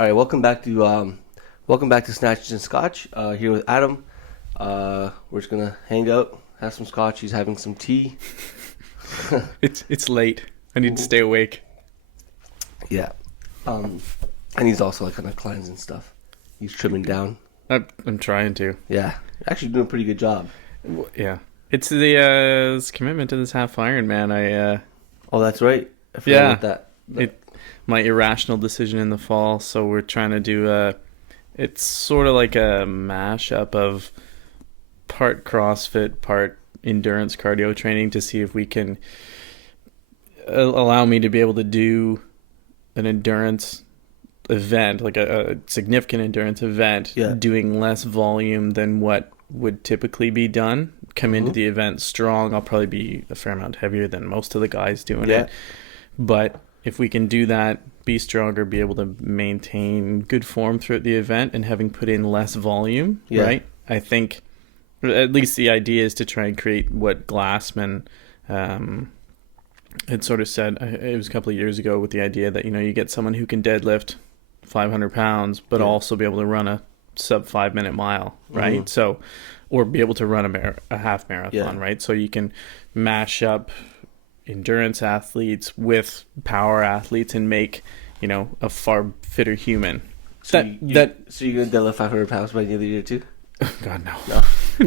All right, welcome back to Snatches and Scotch. Here with Adam. We're just gonna hang out, have some scotch. He's having some tea. It's late. I need to stay awake. Yeah. And he's also like kind of cleansing stuff. He's trimming down. I'm trying to. Yeah, actually doing a pretty good job. Yeah, it's the it's commitment to this half Ironman. Oh, that's right. I forgot about that. My irrational decision in the fall. So we're trying to do it's sort of like a mashup of part CrossFit, part endurance cardio training to see if we can allow me to be able to do an endurance event, like a significant endurance event, doing less volume than what would typically be done. Come into the event strong. I'll probably be a fair amount heavier than most of the guys doing it. But if we can do that, be stronger, be able to maintain good form throughout the event and having put in less volume, right? I think at least the idea is to try and create what Glassman had sort of said. It was a couple of years ago with the idea that, you get someone who can deadlift 500 pounds, but also be able to run a sub 5 minute mile, right? So, or be able to run a half marathon, right? So you can mash up endurance athletes with power athletes and make, a far fitter human. So you're gonna deadlift 500 pounds by the end of the year too? God, no.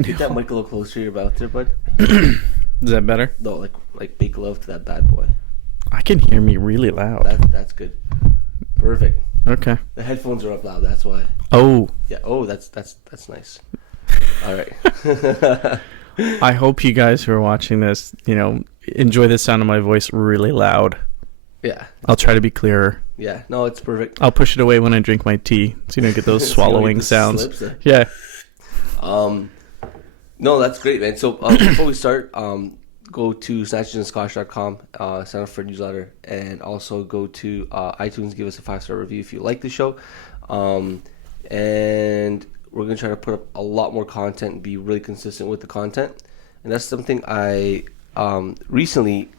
Get that mic a little closer to your mouth there, bud. Is that better? No, like big love to that bad boy. I can hear me really loud. That's good. Perfect. Okay. The headphones are up loud. That's why. Oh. Yeah. Oh, that's nice. All right. I hope you guys who are watching this, enjoy the sound of my voice really loud. Yeah. I'll try to be clearer. Yeah. No, it's perfect. I'll push it away when I drink my tea, so you don't get those swallowing sounds. Yeah. No, that's great, man. So before we start, go to snatchesandscotch.com, sign up for a newsletter, and also go to iTunes, give us a 5-star review if you like the show. And we're going to try to put up a lot more content and be really consistent with the content. And that's something I recently,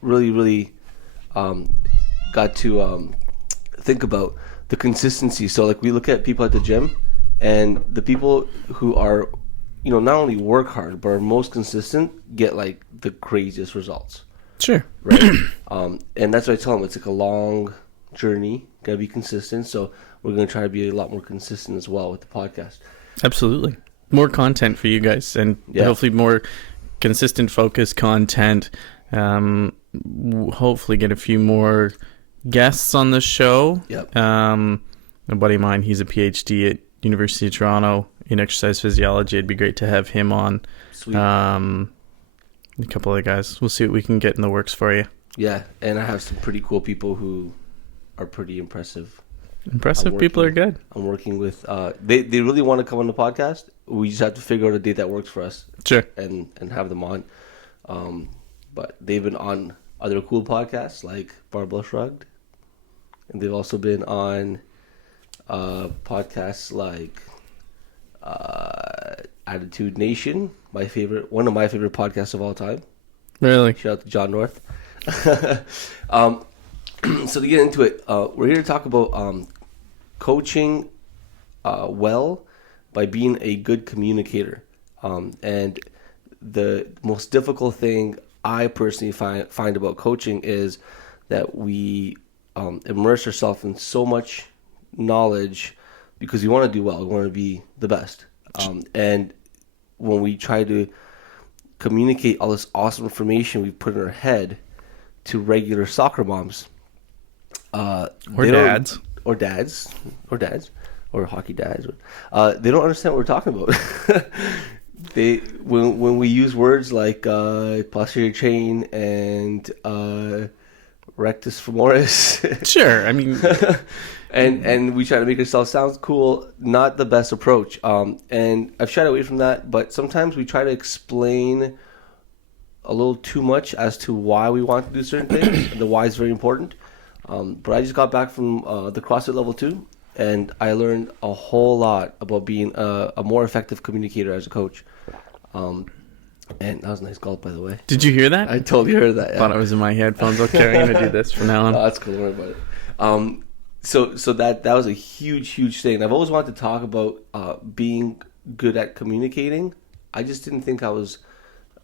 really got to think about, the consistency. So, we look at people at the gym, and the people who are, not only work hard, but are most consistent get, the craziest results. Sure. Right? And that's what I tell them. It's a long journey. Got to be consistent. So we're going to try to be a lot more consistent as well with the podcast. Absolutely. More content for you guys, and hopefully more consistent, focused content. Hopefully get a few more guests on the show. Yep. A buddy of mine, he's a PhD at University of Toronto in exercise physiology. It'd be great to have him on. Sweet. A couple other guys. We'll see what we can get in the works for you. Yeah, and I have some pretty cool people who are pretty impressive. Impressive people are good. I'm working with they really want to come on the podcast. We just have to figure out a date that works for us. Sure. And have them on. But they've been on other cool podcasts like Barbell Shrugged. And they've also been on podcasts like Attitude Nation, one of my favorite podcasts of all time. Really? Shout out to John North. So to get into it, we're here to talk about coaching well by being a good communicator. And the most difficult thing I personally find about coaching is that we immerse ourselves in so much knowledge because we want to do well. We want to be the best. And when we try to communicate all this awesome information we put in our head to regular soccer moms, or dads, or hockey dads, they don't understand what we're talking about. When we use words like posterior chain and rectus femoris, sure, I mean, and we try to make ourselves sound cool, not the best approach. And I've shied away from that, but sometimes we try to explain a little too much as to why we want to do certain things. The why is very important. But I just got back from the CrossFit Level 2, and I learned a whole lot about being a more effective communicator as a coach. And that was a nice gulp, by the way. Did you hear that? I totally heard that. Yeah. Thought it was in my headphones. Okay, I'm going to do this from now on. That's cool. Don't worry about it. so that was a huge thing. I've always wanted to talk about being good at communicating. I just didn't think I was.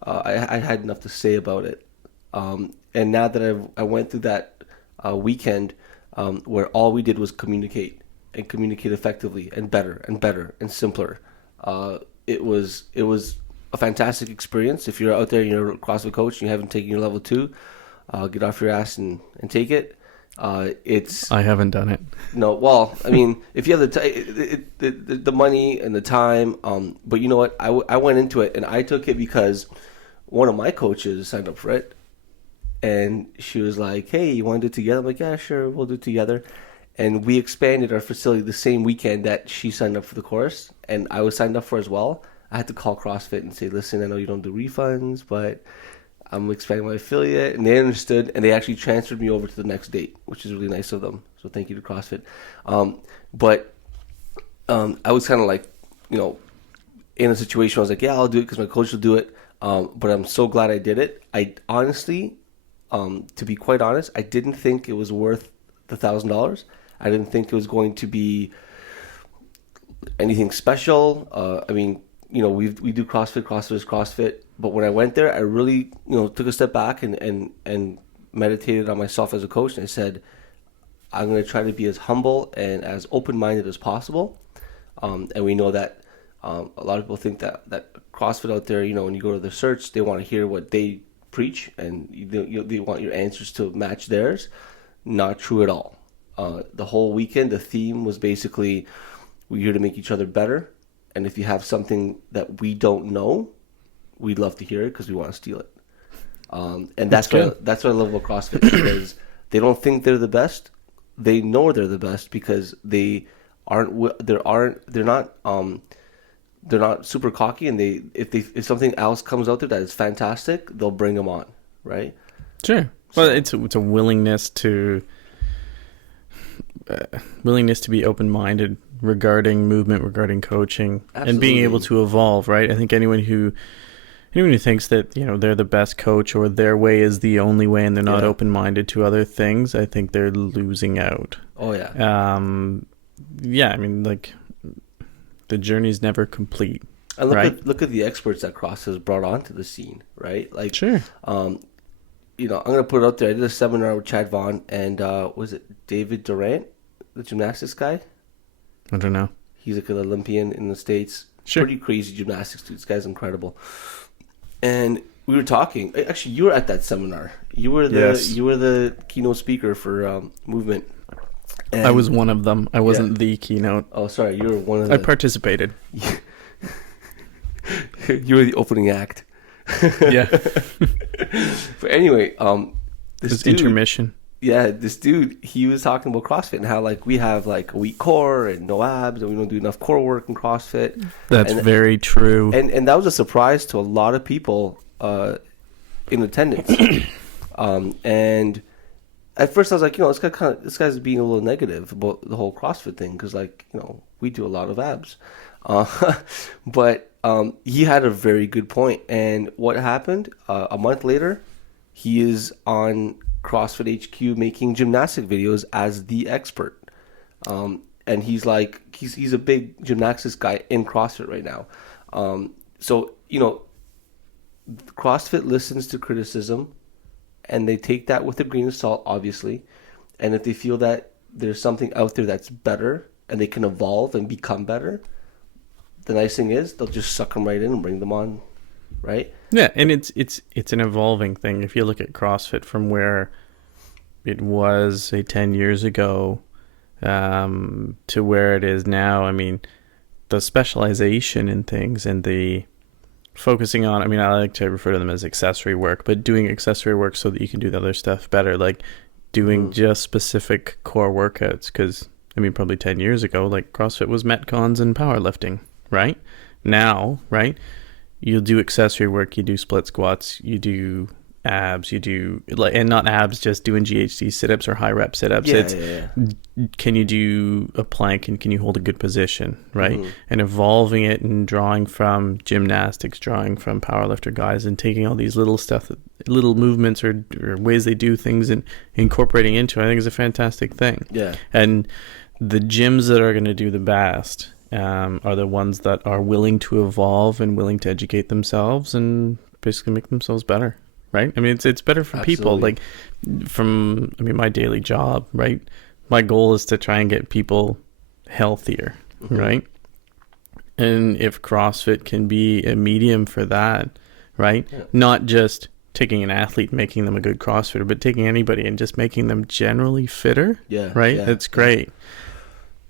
I had enough to say about it. And now that I went through that weekend where all we did was communicate and communicate effectively and better and simpler. It was a fantastic experience. If you're out there and you're a CrossFit coach and you haven't taken your level 2, get off your ass and take it. I haven't done it. No, well, I mean, if you have the money and the time, but you know what? I went into it and I took it because one of my coaches signed up for it, and she was like, "Hey, you want to do it together?" I'm like, "Yeah, sure, we'll do it together." And we expanded our facility the same weekend that she signed up for the course, and I was signed up for as well. I had to call CrossFit and say, "Listen, I know you don't do refunds, but I'm expanding my affiliate," and they understood, and they actually transferred me over to the next date, which is really nice of them. So thank you to CrossFit. But I was kind of like, in a situation where I was like, yeah, I'll do it because my coach will do it. But I'm so glad I did it. I honestly, to be quite honest, I didn't think it was worth the $1,000. I didn't think it was going to be anything special. I mean, we do CrossFit. CrossFit is CrossFit. But when I went there, I really, took a step back and meditated on myself as a coach. And I said, I'm going to try to be as humble and as open-minded as possible. And we know that a lot of people think that CrossFit out there, when you go to the search, they want to hear what they preach, and they want your answers to match theirs. Not true at all. The whole weekend, the theme was basically, we're here to make each other better. And if you have something that we don't know, we'd love to hear it because we want to steal it. And that's what I love about CrossFit, because they don't think they're the best. They know they're the best because they're not super cocky, and if something else comes out there that is fantastic, they'll bring them on, right? Sure. Well, it's a willingness to be open-minded regarding movement, regarding coaching, Absolutely. And being able to evolve, right? I think anyone who thinks that they're the best coach or their way is the only way and they're not open-minded to other things, I think they're losing out. Oh yeah. Yeah, I mean, like, the journey's never complete. And look right? at the experts that Cross has brought onto the scene, right? Like, sure. I'm gonna put it out there. I did a seminar with Chad Vaughn and was it David Durant, the gymnastics guy? I don't know. He's like an Olympian in the States. Sure. Pretty crazy gymnastics dude. This guy's incredible. And we were talking. Actually, you were at that seminar. You were the keynote speaker for movement. And I was one of them. I wasn't the keynote. Oh, sorry. You were one of them. I participated. You were the opening act. Yeah. But anyway, this dude, intermission. Yeah, this dude, he was talking about CrossFit and how, like, we have, like, a weak core and no abs, and we don't do enough core work in CrossFit. That's very true. And that was a surprise to a lot of people in attendance. And at first I was like, this guy's being a little negative about the whole CrossFit thing because, like, we do a lot of abs. But he had a very good point. And what happened? A month later, he is on CrossFit HQ making gymnastic videos as the expert. And he's a big gymnastics guy in CrossFit right now. So CrossFit listens to criticism, and they take that with a grain of salt, obviously. And if they feel that there's something out there that's better and they can evolve and become better, the nice thing is they'll just suck them right in and bring them on, right? Yeah, and it's an evolving thing. If you look at CrossFit from where it was, say, 10 years ago to where it is now, I mean, the specialization in things and the focusing on, I mean, I like to refer to them as accessory work, but doing accessory work so that you can do the other stuff better, like doing just specific core workouts. Because, I mean, probably 10 years ago, like, CrossFit was Metcons and powerlifting, right? Now, right, you'll do accessory work, you do split squats, you do abs, you do like, and not abs, just doing GHD sit-ups or high rep sit-ups. Can you do a plank and can you hold a good position, right? And evolving it and drawing from gymnastics, drawing from powerlifter guys, and taking all these little movements or ways they do things and incorporating into it, I think is a fantastic thing. Yeah. And the gyms that are going to do the best are the ones that are willing to evolve and willing to educate themselves and basically make themselves better, right? I mean, it's better for people. Like my daily job, right? My goal is to try and get people healthier, right? And if CrossFit can be a medium for that, right? Yeah. Not just taking an athlete, making them a good CrossFitter, but taking anybody and just making them generally fitter, right? That's great.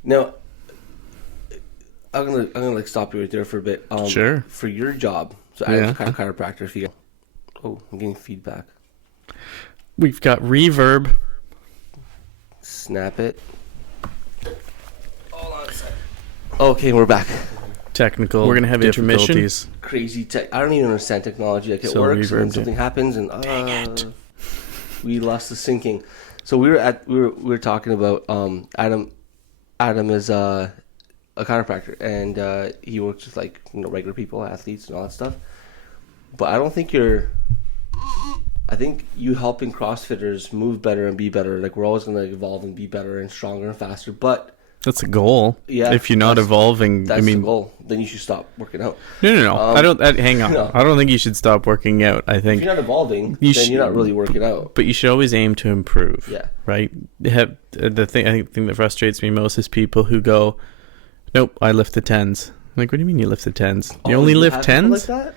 Now, I'm gonna like stop you right there for a bit. Sure. For your job, so as a chiropractor, if you I'm getting feedback. We've got reverb. Snap it. Hold on a second. Okay, we're back. Technical. We're gonna have intermission. Crazy tech. I don't even understand technology. Like it works, and then something happens, and dang it, we lost the syncing. So we were talking about Adam. Adam is a chiropractor, and he works with like regular people, athletes, and all that stuff. But I don't think I think you helping CrossFitters move better and be better. Like we're always going to evolve and be better and stronger and faster. But that's a goal. Yeah. If you're not evolving, that's the goal. Then you should stop working out. No. I don't. Hang on. No. I don't think you should stop working out. I think if you're not evolving, then you're not really working out. But you should always aim to improve. Yeah. Right. I think the thing that frustrates me most is people who go, "Nope, I lift the tens." I'm like, what do you mean you lift the tens? You only lift tens? Like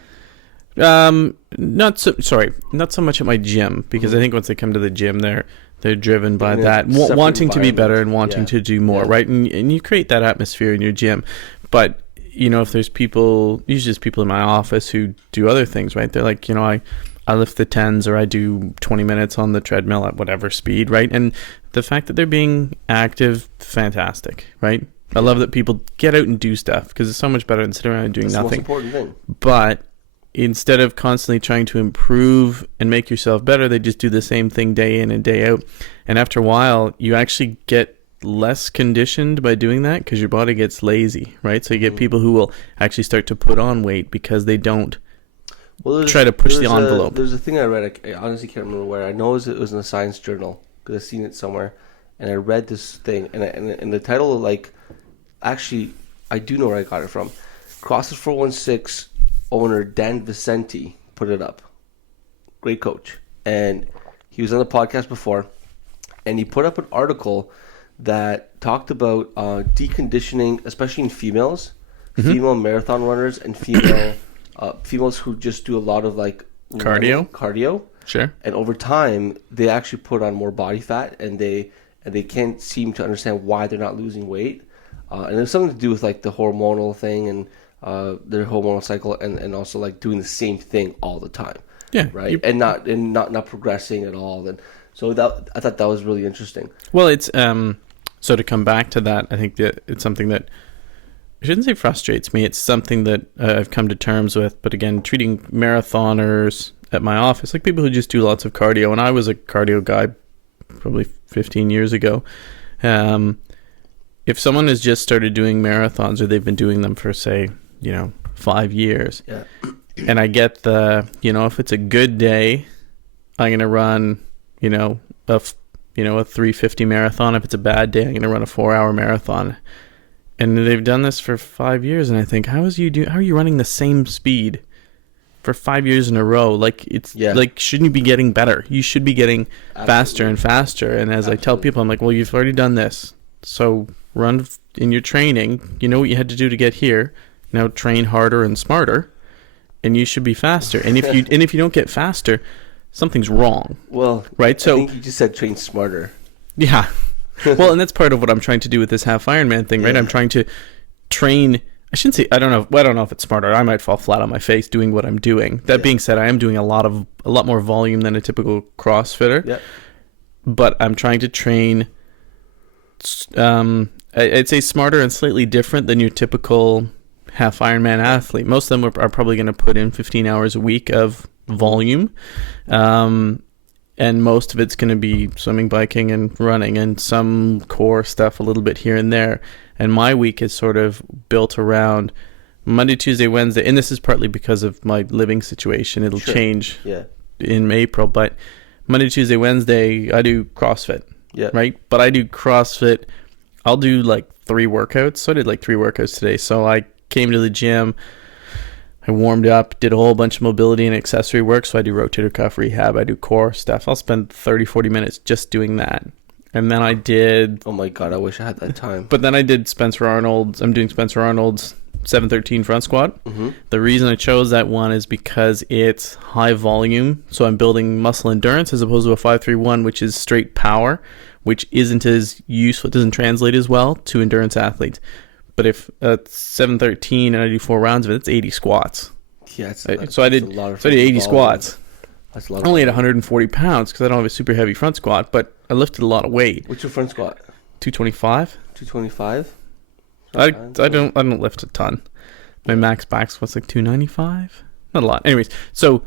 that? Not so much at my gym, because I think once they come to the gym, they're driven by that, wanting to be better and wanting to do more, right? And you create that atmosphere in your gym. But if there's people, usually it's people in my office who do other things, right? They're like, I lift the tens, or I do 20 minutes on the treadmill at whatever speed, right? And the fact that they're being active, fantastic, right? I love that people get out and do stuff, because it's so much better than sitting around and doing nothing. That's the most important thing. But instead of constantly trying to improve and make yourself better, they just do the same thing day in and day out. And after a while, you actually get less conditioned by doing that, because your body gets lazy, right? So you get people who will actually start to put on weight because they don't try to push the envelope. There's a thing I read, I honestly can't remember where. I know it was in a science journal, because I've seen it somewhere. And I read this thing, and the title, like, actually, I do know where I got it from. CrossFit 416 owner Dan Vicente put it up. Great coach. And he was on the podcast before, and he put up an article that talked about deconditioning, especially in females, female marathon runners, and females who just do a lot of like cardio. Sure. And over time, they actually put on more body fat, and they can't seem to understand why they're not losing weight. And there's something to do with like the hormonal thing and their hormonal cycle, and also like doing the same thing all the time. Yeah. Right. And not progressing at all. And so I thought that was really interesting. Well, it's so to come back to that, I think that it's something that I shouldn't say frustrates me. It's something that I've come to terms with. But again, treating marathoners at my office, like people who just do lots of cardio, and I was a cardio guy probably 15 years ago. If someone has just started doing marathons, or they've been doing them for, say, 5 years, and I get if it's a good day, I'm going to run, a 350 marathon. If it's a bad day, I'm going to run a 4-hour marathon. And they've done this for 5 years, and I think, how are you running the same speed for 5 years in a row? Like, like, shouldn't you be getting better? You should be getting faster and faster. And as I tell people, I'm like, well, you've already done this, so run in your training. You know what you had to do to get here. Now train harder and smarter, and you should be faster. And if you don't get faster, something's wrong. Well, right. So I think you just said train smarter. Yeah. Well, and that's part of what I'm trying to do with this half Ironman thing, right? I'm trying to train. I shouldn't say. I don't know if it's smarter. I might fall flat on my face doing what I'm doing. That being said, I am doing a lot more volume than a typical CrossFitter. Yeah. But I'm trying to train. I'd say smarter and slightly different than your typical half Ironman athlete. Most of them are probably going to put in 15 hours a week of volume. And most of it's going to be swimming, biking, and running, and some core stuff a little bit here and there. And my week is sort of built around Monday, Tuesday, Wednesday, and this is partly because of my living situation. It'll change in April, but Monday, Tuesday, Wednesday, I do CrossFit, right? But I do CrossFit. I'll do like 3 workouts. So I did like 3 workouts today. So I came to the gym. I warmed up, did a whole bunch of mobility and accessory work. So I do rotator cuff rehab. I do core stuff. I'll spend 30, 40 minutes just doing that. And then I did... Oh my God, I wish I had that time. But then I did Spencer Arnold's. I'm doing Spencer Arnold's 713 front squat. Mm-hmm. The reason I chose that one is because it's high volume. So I'm building muscle endurance as opposed to a 531, which is straight power, which isn't as useful. It doesn't translate as well to endurance athletes. But if it's 713 and I do 4 rounds of it, it's 80 squats. Yeah, so I did 80 squats. That's a lot. Only at 140 pounds because I don't have a super heavy front squat, but I lifted a lot of weight. What's your front squat? 225. 225. I don't lift a ton. My max back squat's like 295. Not a lot. Anyways, so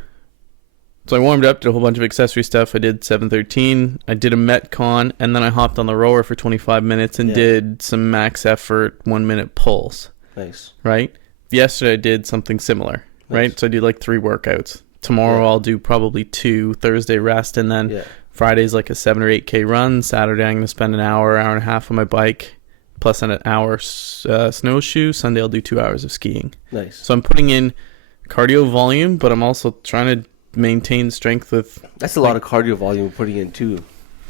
I warmed up, did a whole bunch of accessory stuff. I did 713. I did a Metcon, and then I hopped on the rower for 25 minutes and did some max effort 1 minute pulls. Nice. Right? Yesterday I did something similar. Nice. Right? So I do like 3 workouts. Tomorrow I'll do probably 2. Thursday rest, and then Friday's like a 7 or 8K run. Saturday I'm going to spend an hour and a half on my bike, plus an hour snowshoe. Sunday I'll do 2 hours of skiing. Nice. So I'm putting in cardio volume, but I'm also trying to maintain strength with... That's a lot of cardio volume we're putting in too.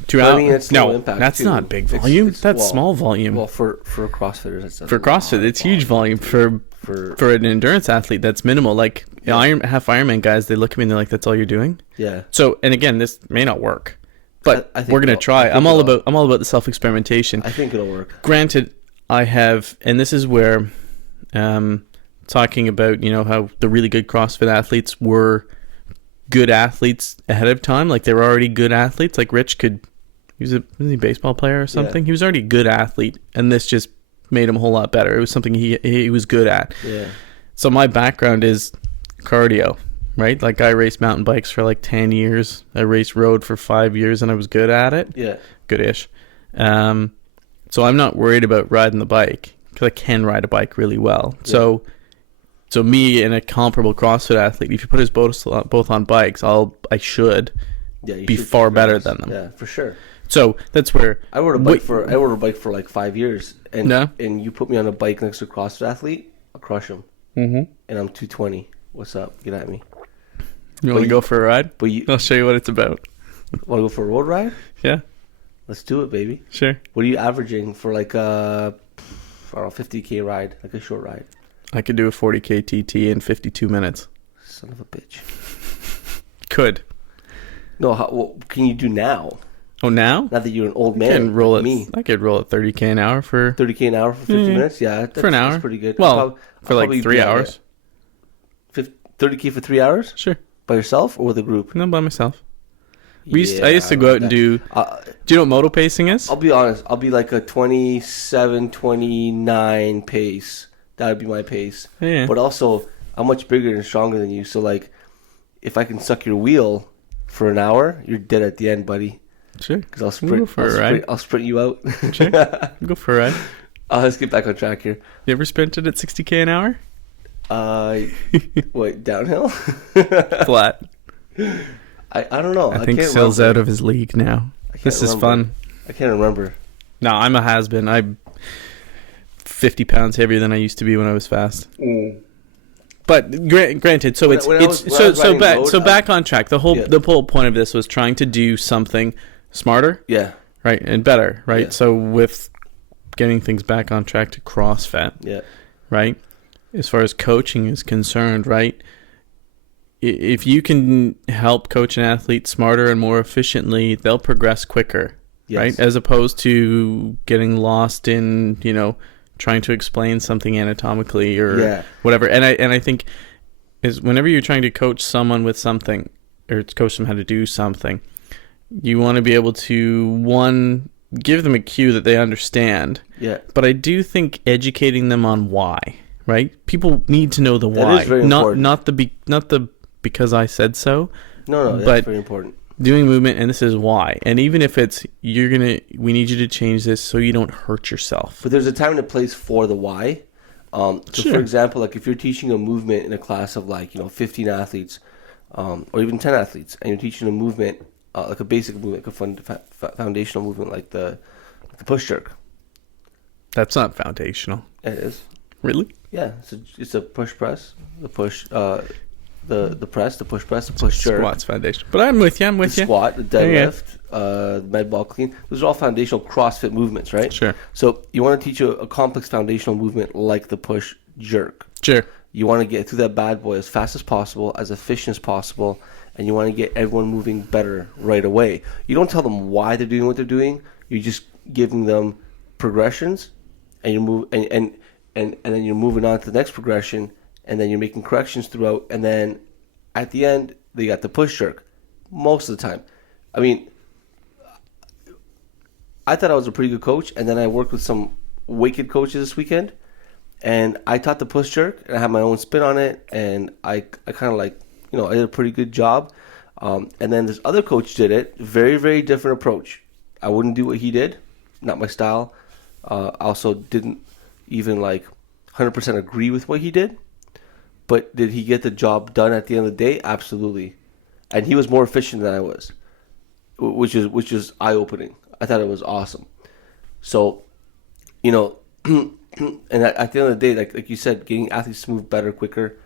2 hours? I mean, it's no, impact that's too. not big volume. That's small volume. Well, for CrossFitters, for CrossFit, it's huge volume. For an endurance athlete, that's minimal. Like half Ironman guys, they look at me and they're like, "That's all you're doing?" Yeah. So, and again, this may not work, but I think we're gonna try. I'm all about the self experimentation. I think it'll work. Granted, I have, and this is where, talking about how the really good CrossFit athletes were good athletes ahead of time. Like they were already good athletes. Like Rich he was a baseball player or something. Yeah. He was already a good athlete, and this just made him a whole lot better. It was something he was good at. Yeah. So my background is cardio, right? Like I raced mountain bikes for like 10 years. I raced road for 5 years, and I was good at it. Yeah. Good-ish. So I'm not worried about riding the bike because I can ride a bike really well. Yeah. So me and a comparable CrossFit athlete, if you put us both on bikes, I should be far better than them. Yeah, for sure. So that's where I rode a bike for like 5 years, and you put me on a bike next to a CrossFit athlete, I'll crush him. Mm-hmm. And I'm 220. What's up? Get at me. You want to go for a ride? I'll show you what it's about. Want to go for a road ride? Yeah. Let's do it, baby. Sure. What are you averaging for like a 50K ride, like a short ride? I could do a 40K TT in 52 minutes. Son of a bitch. Could. No, what can you do now? Oh, now? Now that you're an old man. I could roll at 30K an hour for... 30K an hour for 50 minutes? Yeah, for an hour. That's pretty good. Well, for like 3 hours. 30K for 3 hours? Sure. By yourself or with a group? No, by myself. I used to go out and do... do you know what moto pacing is? I'll be honest. I'll be like a 27, 29 pace. That would be my pace. Yeah. But also, I'm much bigger and stronger than you. So, like, if I can suck your wheel for an hour, you're dead at the end, buddy. Sure. Because I'll sprint you out. Sure. Go for a ride. Let's get back on track here. You ever sprinted at 60K an hour? What, downhill? Flat. I don't know. I think Sil's out of his league now. This is fun. I can't remember. No, I'm a has-been. I'm 50 pounds heavier than I used to be when I was fast. But granted, so back on track. The whole point of this was trying to do something smarter, right, and better, right. Yeah. So with getting things back on track to CrossFit, right. As far as coaching is concerned, right, if you can help coach an athlete smarter and more efficiently, they'll progress quicker, right, as opposed to getting lost in trying to explain something anatomically or whatever. And I think is whenever you're trying to coach someone with something or coach them how to do something, you want to be able to, give them a cue that they understand. Yeah. But I do think educating them on why, right? People need to know the why. That is very important. Not the because I said so. No, that's but very important. Doing movement, and this is why. And even if it's we need you to change this so you don't hurt yourself. But there's a time and a place for the why. So Sure. for example, like if you're teaching a movement in a class of 15 athletes, or even 10 athletes, and you're teaching a movement, like a basic movement, like a foundational movement, like the push jerk. That's not foundational. It is. Really? Yeah, it's a push press, the push, the press, the push press, the push jerk. Squat's foundation. But I'm with you. The squat, the deadlift, the med ball clean. Those are all foundational CrossFit movements, right? Sure. So you want to teach a complex foundational movement like the push jerk. Sure. You want to get through that bad boy as fast as possible, as efficient as possible, and you want to get everyone moving better right away. You don't tell them why they're doing what they're doing. You're just giving them progressions, and you move, and then you're moving on to the next progression, and then you're making corrections throughout, and then at the end they got the push jerk. Most of the time, I mean, I thought I was a pretty good coach, and then I worked with some wicked coaches this weekend, and I taught the push jerk, and I had my own spin on it, and I kind of I did a pretty good job. And then this other coach did it, very, very different approach. I wouldn't do what he did, not my style. I also didn't even 100% agree with what he did. But did he get the job done at the end of the day? Absolutely. And he was more efficient than I was, which is eye-opening. I thought it was awesome. So, and at the end of the day, like you said, getting athletes to move better, quicker,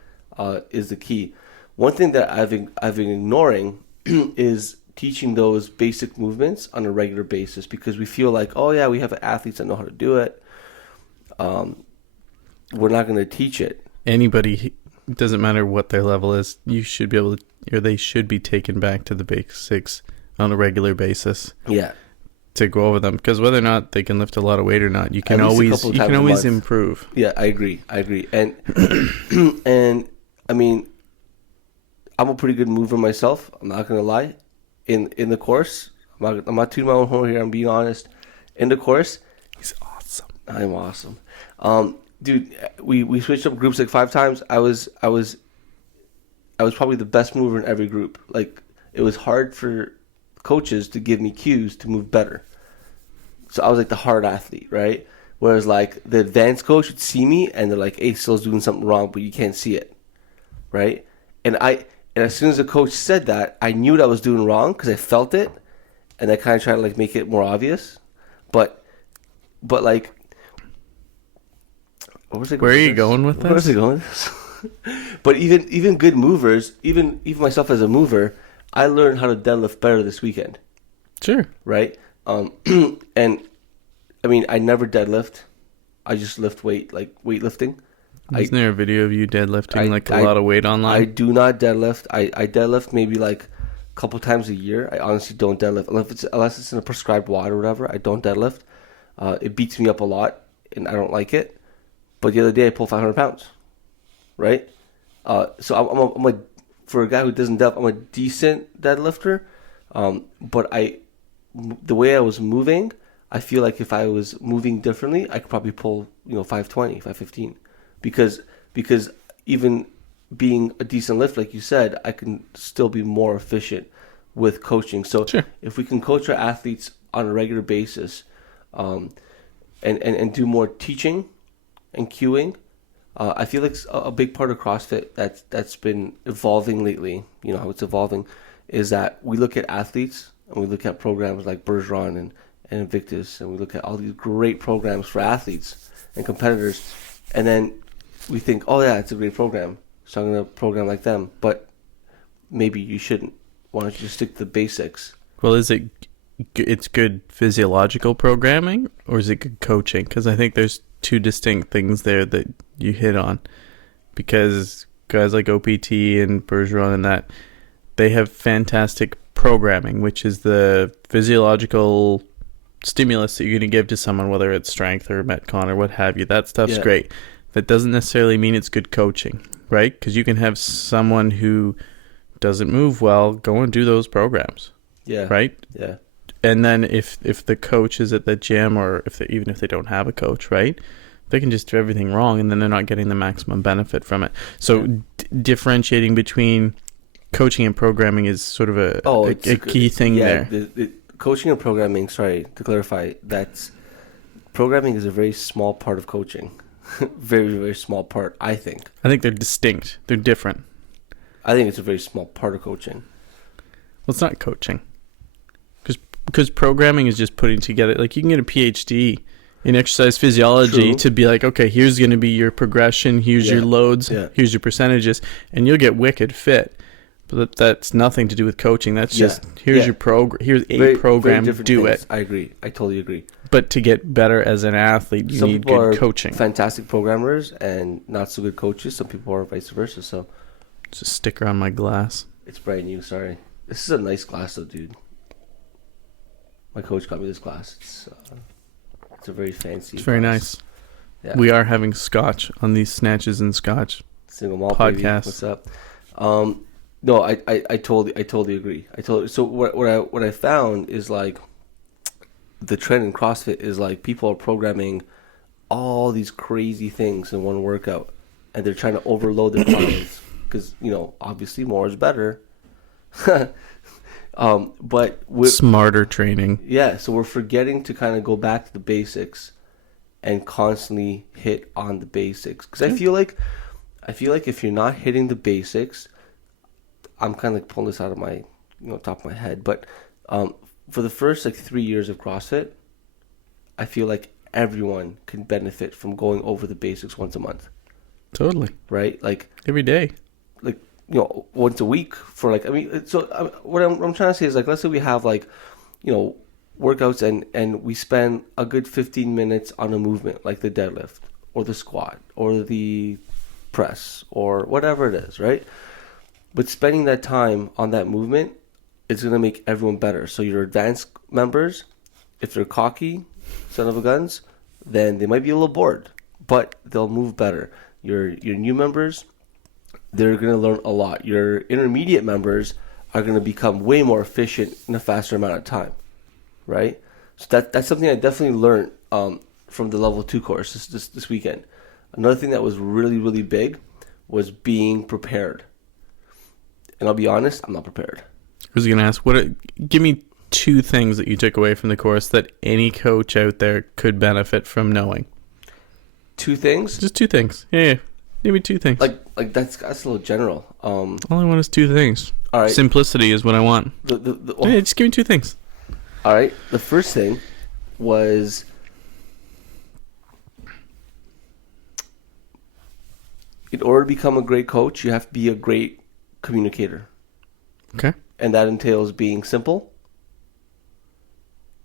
is the key. One thing that I've been ignoring is teaching those basic movements on a regular basis, because we feel like, oh yeah, we have athletes that know how to do it. We're not going to teach it. Anybody, it doesn't matter what their level is, you should be able to, or they should be taken back to the basics on a regular basis. Yeah. To go over them, because whether or not they can lift a lot of weight or not, you can always improve. Yeah, I agree, and and I mean, I'm a pretty good mover myself. I'm not gonna lie. In the course, I'm not tooting my own horn here. I'm being honest. In the course, he's awesome. I'm awesome, dude. We switched up groups 5 times. I was probably the best mover in every group. It was hard for coaches to give me cues to move better. So I was the hard athlete, right? Whereas the advanced coach would see me and they're like, hey, Sill's doing something wrong, but you can't see it, right? And as soon as the coach said that, I knew what I was doing wrong because I felt it, and I kind of tried to make it more obvious. But what was it? Where are you going with this? Where was I going with this? But even good movers, even myself as a mover, I learned how to deadlift better this weekend. Sure. Right? And I mean, I never deadlift. I just lift weight, weightlifting. Isn't there a video of you deadlifting a lot of weight online? I do not deadlift. I deadlift maybe a couple times a year. I honestly don't deadlift. Unless it's in a prescribed WOD or whatever, I don't deadlift. It beats me up a lot, and I don't like it. But the other day, I pulled 500 pounds. Right? So I'm a for a guy who doesn't deadlift, I'm a decent deadlifter. But the way I was moving, I feel like if I was moving differently, I could probably pull 520, 515, because even being a decent lift, like you said, I can still be more efficient with coaching. So sure. If we can coach our athletes on a regular basis, and do more teaching and cueing. I feel like a big part of CrossFit that's been evolving lately, how it's evolving, is that we look at athletes and we look at programs like Bergeron and Invictus, and we look at all these great programs for athletes and competitors, and then we think, oh yeah, it's a great program, so I'm going to program like them. But maybe you shouldn't. Why don't you just stick to the basics? Well, it's good physiological programming, or is it good coaching? Because I think there's two distinct things there that you hit on, because guys like OPT and Bergeron and that, they have fantastic programming, which is the physiological stimulus that you're going to give to someone, whether it's strength or Metcon or what have you. That stuff's great. That doesn't necessarily mean it's good coaching, right? Because you can have someone who doesn't move well go and do those programs, right? Yeah. And then if the coach is at the gym, or even if they don't have a coach, right, they can just do everything wrong, and then they're not getting the maximum benefit from it. So differentiating between coaching and programming is sort of a key thing there. The coaching and programming, sorry, to clarify, programming is a very small part of coaching. Very, very small part, I think. I think they're distinct. They're different. I think it's a very small part of coaching. Well, it's not coaching. Because programming is just putting together, like you can get a PhD in exercise physiology to be like, okay, here's going to be your progression, here's your loads, here's your percentages, and you'll get wicked fit. But that's nothing to do with coaching. That's just, here's your program, here's a program, do things. I agree. I totally agree. But to get better as an athlete, you need good coaching. Fantastic programmers and not so good coaches. Some people are vice versa. So, it's a sticker on my glass. It's brand new, sorry. This is a nice glass though, dude. My coach got me this glass. It's a very fancy. It's very nice. Yeah. We are having scotch on these Snatches and Scotch Single Malt podcast. What's up? No, I totally agree. So what I found is like the trend in CrossFit is like people are programming all these crazy things in one workout, and they're trying to overload their clients because obviously more is better. But smarter training. Yeah, so we're forgetting to kind of go back to the basics and constantly hit on the basics. Because I feel like if you're not hitting the basics, I'm kind of like pulling this out of my top of my head, but for the first 3 years of CrossFit, I feel like everyone can benefit from going over the basics once a month. Totally. Right? Like every day. Like once a week for what I'm trying to say is let's say we have workouts and we spend a good 15 minutes on a movement like the deadlift or the squat or the press or whatever it is, right? But spending that time on that movement is going to make everyone better. So your advanced members, if they're cocky, son of a guns, then they might be a little bored, but they'll move better. Your new members, they're going to learn a lot. Your intermediate members are going to become way more efficient in a faster amount of time, right? So that's something I definitely learned from the Level 2 course this weekend. Another thing that was really, really big was being prepared. And I'll be honest, I'm not prepared. I was going to ask, give me 2 things that you took away from the course that any coach out there could benefit from knowing. 2 things? Just 2 things. Yeah. Give me 2 things. Like that's a little general. All I want is 2 things. All right. Simplicity is what I want. Yeah, just give me 2 things. All right. The first thing was in order to become a great coach, you have to be a great communicator. Okay. And that entails being simple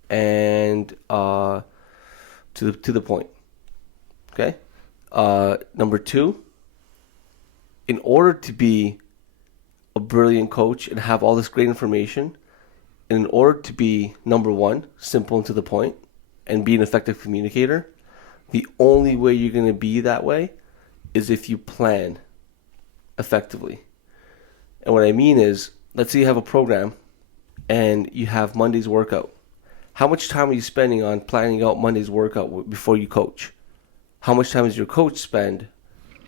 and to the point. Okay? Number 2, in order to be a brilliant coach and have all this great information, and in order to be, number 1, simple and to the point, and be an effective communicator, the only way you're going to be that way is if you plan effectively. And what I mean is, let's say you have a program and you have Monday's workout. How much time are you spending on planning out Monday's workout before you coach? How much time does your coach spend,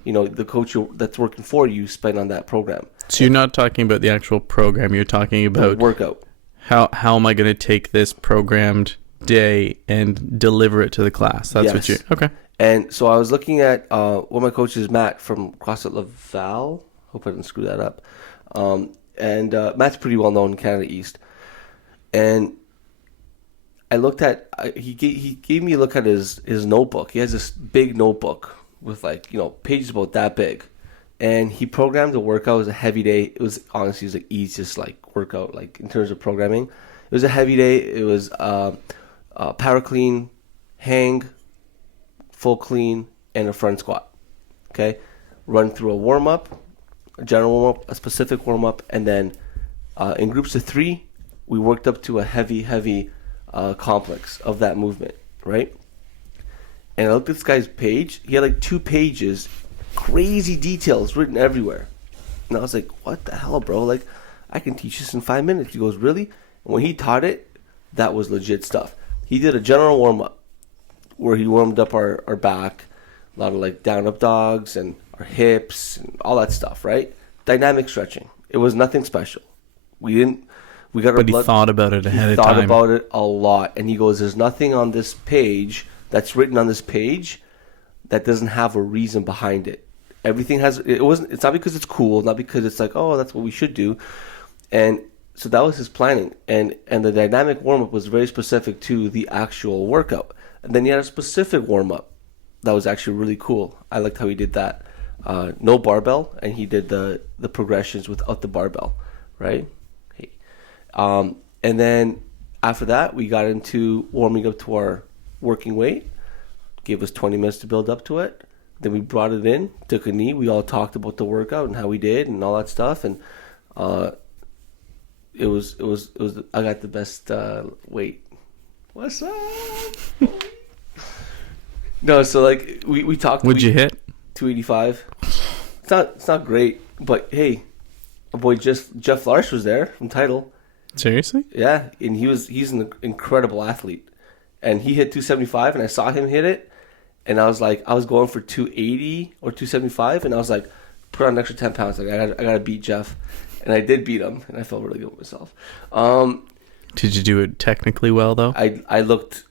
the coach that's working for you spend on that program? So you're not talking about the actual program. You're talking about the workout. How am I going to take this programmed day and deliver it to the class? That's what you... Okay. And so I was looking at one of my coaches, Matt, from CrossFit Level. Hope I didn't screw that up. And Matt's pretty well known in Canada East. And I looked at, he gave me a look at his notebook. He has this big notebook with pages about that big. And he programmed the workout. It was a heavy day. It was honestly the easiest workout in terms of programming. It was a heavy day. It was power clean, hang, full clean, and a front squat. Okay? Run through a warm-up, a general warm-up, a specific warm-up, and then in groups of 3, we worked up to a heavy complex of that movement, right? And I looked at this guy's page. He had 2 pages, crazy details written everywhere. And I was like, what the hell, bro? I can teach this in 5 minutes. He goes, really? And when he taught it, that was legit stuff. He did a general warm-up where he warmed up our back, a lot of down-up dogs and our hips and all that stuff, right? Dynamic stretching. It was nothing special. We got our But he blood. thought about it ahead of time. He thought about it a lot, and he goes, "There's nothing on this page that's written on this page that doesn't have a reason behind it. Everything has. It's not because it's cool, not because it's like, oh, that's what we should do." And so that was his planning, and the dynamic warm up was very specific to the actual workout. And then he had a specific warm up that was actually really cool. I liked how he did that. No barbell, and he did the progressions without the barbell, right? Hey. And then after that, we got into warming up to our working weight. Gave us 20 minutes to build up to it. Then we brought it in, took a knee. We all talked about the workout and how we did and all that stuff. And it was. I got the best weight. What's up? No, so like we talked. What'd you hit? 285. It's not great, but hey, our boy Jeff Larsh was there from Tidal. Seriously? Yeah, and he's an incredible athlete, and he hit 275, and I saw him hit it, and I was going for 280 or 275, and I was like, put on an extra 10 pounds. Like I gotta beat Jeff, and I did beat him, and I felt really good with myself. Did you do it technically well though? I looked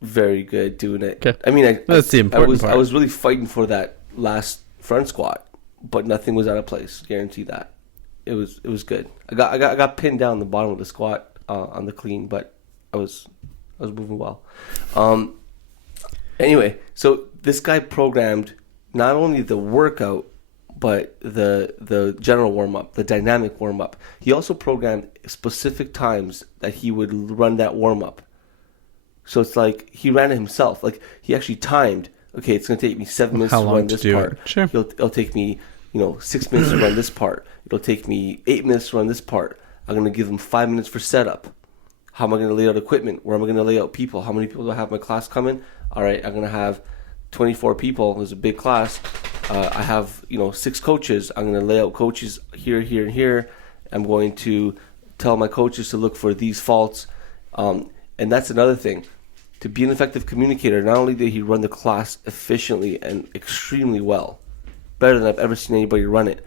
very good doing it. Okay. I mean, That's the important part. I was really fighting for that last front squat, but nothing was out of place. Guarantee that. It was good. I got pinned down the bottom of the squat on the clean, but I was moving well. Anyway, so this guy programmed not only the workout but the general warm up, the dynamic warm up. He also programmed specific times that he would run that warm up. So it's like he ran it himself. Like he actually timed. Okay, it's going to take me 7 minutes to run this part. Sure. It'll take me 6 minutes to run this part. It'll take me 8 minutes to run this part. I'm going to give him 5 minutes for setup. How am I going to lay out equipment? Where am I going to lay out people? How many people do I have in my class coming? All right, I'm going to have 24 people. There's a big class. I have 6 coaches. I'm going to lay out coaches here, here, and here. I'm going to tell my coaches to look for these faults. And that's another thing. To be an effective communicator, not only did he run the class efficiently and extremely well, better than I've ever seen anybody run it,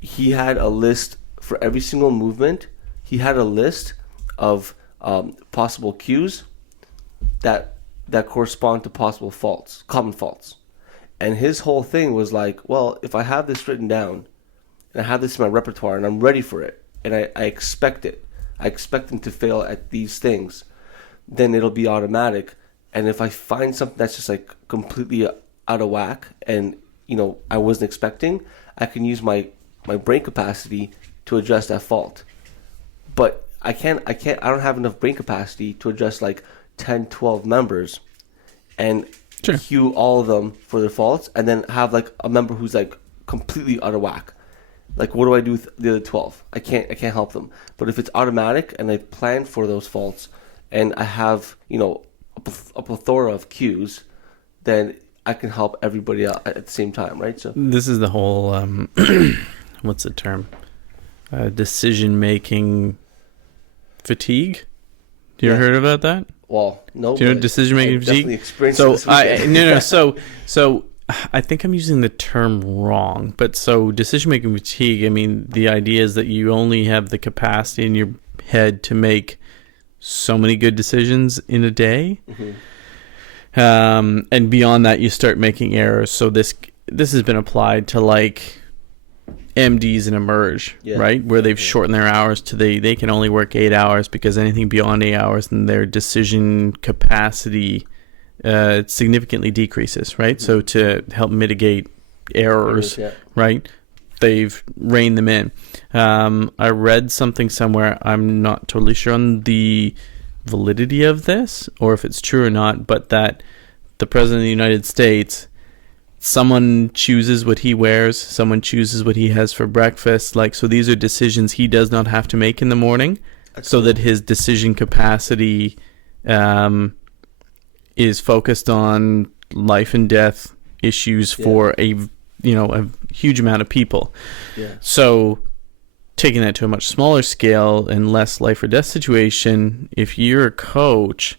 he had a list for every single movement. He had a list of possible cues that correspond to possible faults, common faults. And his whole thing was like, well, if I have this written down, and I have this in my repertoire, and I'm ready for it, and I expect it, I expect him to fail at these things, then it'll be automatic. And if I find something that's just like completely out of whack and I wasn't expecting, I can use my brain capacity to address that fault. But I don't have enough brain capacity to address like 10, 12 members and Sure. cue all of them for their faults, and then have like a member who's like completely out of whack. Like, what do I do with the other 12? I can't help them. But if it's automatic and I plan for those faults, and I have, a plethora of cues, then I can help everybody out at the same time, right? So this is the whole, what's the term? Decision-making fatigue. Do you ever heard about that? Well, no. Do you know decision-making fatigue? Definitely experienced So this weekend. So I think I'm using the term wrong. But so decision-making fatigue, I mean, the idea is that you only have the capacity in your head to make so many good decisions in a day, and beyond that you start making errors. So this has been applied to like MDs and Emerge, right, where they've shortened their hours to they can only work 8 hours, because anything beyond 8 hours and their decision capacity significantly decreases, right? So to help mitigate errors, right, they've reined them in. I read something somewhere, I'm not totally sure on the validity of this or if it's true or not, but that the President of the United States, someone chooses what he wears, someone chooses what he has for breakfast, like, so these are decisions he does not have to make in the morning. So that his decision capacity is focused on life and death issues for a huge amount of people. So taking that to a much smaller scale and less life or death situation, if you're a coach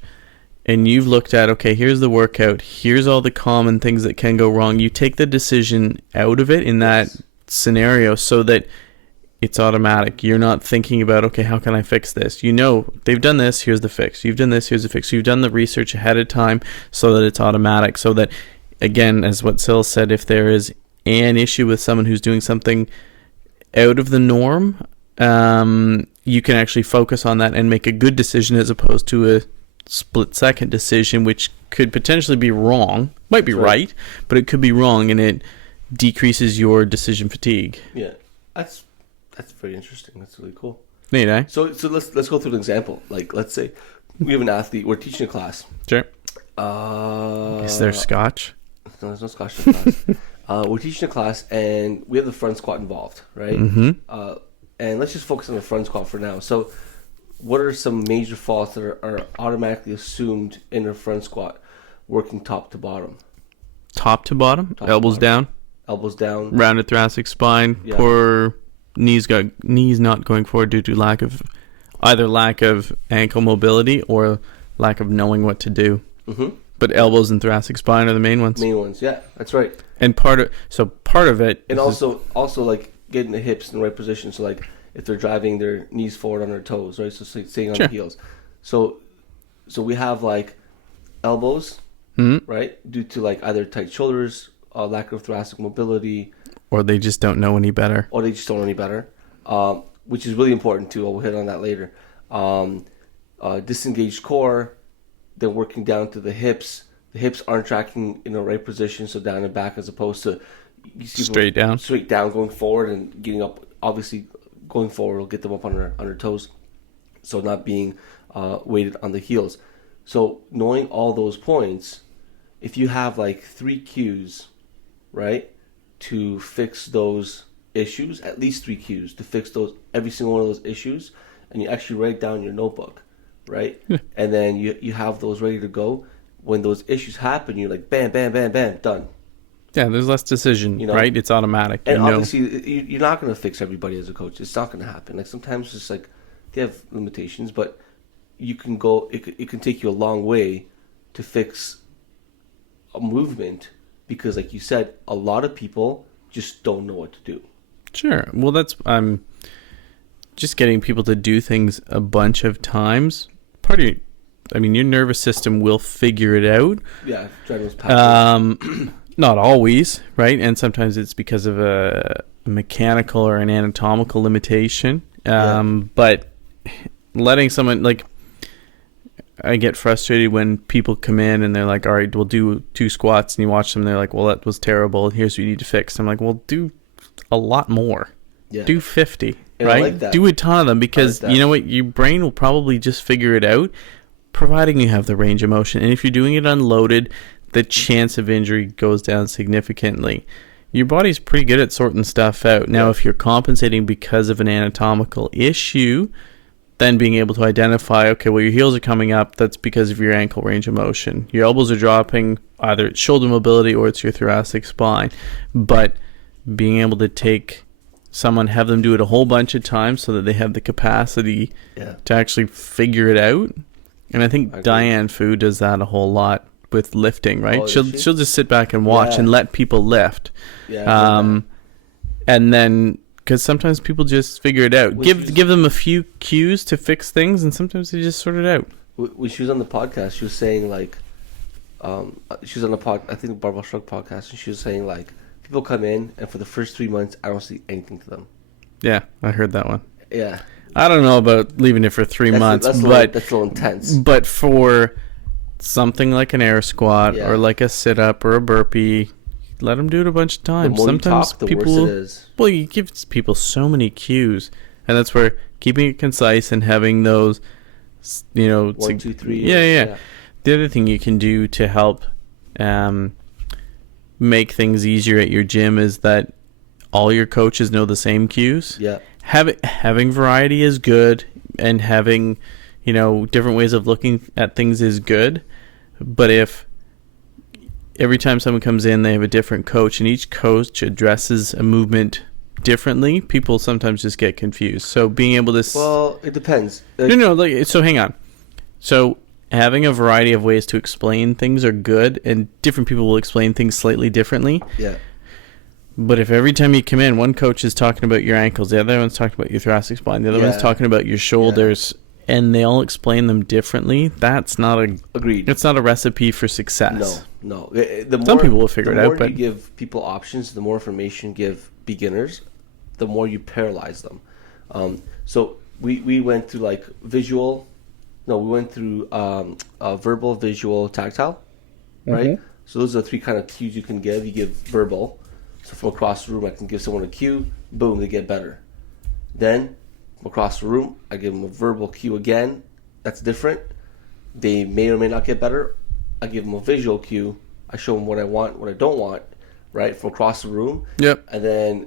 and you've looked at, okay, here's the workout, here's all the common things that can go wrong, you take the decision out of it in that scenario, so that it's automatic. You're not thinking about, okay, how can I fix this? You know, they've done this, here's the fix. You've done this, here's the fix. You've done the research ahead of time so that it's automatic. So that, again, as what Sil said, if there is an issue with someone who's doing something out of the norm, you can actually focus on that and make a good decision as opposed to a split-second decision, which could potentially be wrong. Might be right, but it could be wrong, and it decreases your decision fatigue. Yeah, that's very interesting. That's really cool. Neat, eh? So let's go through an example. Like, let's say we have an athlete. We're teaching a class. Sure. Is there scotch? No, there's no scotch in the class. We're teaching a class, and we have the front squat involved, right? Mm-hmm. And let's just focus on the front squat for now. So, what are some major faults that are automatically assumed in a front squat, working top to bottom? Top to bottom, elbows down. Elbows down. Rounded thoracic spine. Yeah. Poor knees not going forward due to lack of ankle mobility or lack of knowing what to do. Mm-hmm. But elbows and thoracic spine are the main ones. Main ones, yeah, that's right. And part of it, and also like getting the hips in the right position. So like if they're driving their knees forward on their toes, right? So staying on the heels. So we have like elbows, right, due to like either tight shoulders, lack of thoracic mobility, or they just don't know any better. Which is really important too. We'll hit on that later. Disengaged core, then working down to the hips. The hips aren't tracking in the right position, so down and back, as opposed to straight down, going forward and getting up. Obviously, going forward will get them up on their toes, so not being weighted on the heels. So knowing all those points, if you have like 3 cues, right, to fix those issues, at least 3 cues to fix every single one of those issues, and you actually write down your notebook, right, and then you have those ready to go. When those issues happen, you're like, bam, bam, bam, bam, done. Yeah, there's less decision, right? It's automatic. And obviously, you're not going to fix everybody as a coach. It's not going to happen. Like sometimes it's like they have limitations, but you can go. It can take you a long way to fix a movement because, like you said, a lot of people just don't know what to do. Sure. Well, I'm just getting people to do things a bunch of times. Your nervous system will figure it out. Yeah, drive those patterns. Not always, right? And sometimes it's because of a mechanical or an anatomical limitation. But letting someone, like, I get frustrated when people come in and they're like, all right, we'll do 2 squats, and you watch them and they're like, well, that was terrible. Here's what you need to fix. I'm like, well, do a lot more. Yeah. Do 50, and right? I like that. Do a ton of them because you know what? Your brain will probably just figure it out, providing you have the range of motion. And if you're doing it unloaded, the chance of injury goes down significantly. Your body's pretty good at sorting stuff out. Now, if you're compensating because of an anatomical issue, then being able to identify, okay, well, your heels are coming up, that's because of your ankle range of motion. Your elbows are dropping, either it's shoulder mobility or it's your thoracic spine. But being able to take someone, have them do it a whole bunch of times so that they have the capacity to actually figure it out. And I think Diane Fu does that a whole lot with lifting, right? She'll just sit back and watch and let people lift. And then, because sometimes people just figure it out. Give them a few cues to fix things, and sometimes they just sort it out. When she was on the podcast, she was saying like, she was on the I think the Barbell Shrug podcast, and she was saying like, people come in, and for the first 3 months, I don't see anything to them. Yeah, I heard that one. Yeah. I don't know about leaving it for 3 months, that's a little intense. But for something like an air squat or like a sit-up or a burpee, let them do it a bunch of times. The more sometimes you talk, the worse it is. Well, you give people so many cues, and that's where keeping it concise and having those, 1, 2, 3. Yeah. The other thing you can do to help make things easier at your gym is that all your coaches know the same cues. Yeah. Having variety is good, and having, different ways of looking at things is good. But if every time someone comes in, they have a different coach, and each coach addresses a movement differently, people sometimes just get confused. So being able to... Well, it depends. So hang on. So having a variety of ways to explain things are good, and different people will explain things slightly differently. Yeah. But if every time you come in, one coach is talking about your ankles, the other one's talking about your thoracic spine, the other one's talking about your shoulders, and they all explain them differently, that's not a agreed. It's not a recipe for success. No. Some people will figure it out, the more but you give people options, the more information you give beginners, the more you paralyze them. So we went through like visual. No, we went through verbal, visual, tactile, right? Mm-hmm. So those are the three kind of cues you can give. You give verbal. So from across the room, I can give someone a cue. Boom, they get better. Then from across the room, I give them a verbal cue again. That's different. They may or may not get better. I give them a visual cue. I show them what I want, what I don't want, right, from across the room. Yep. And then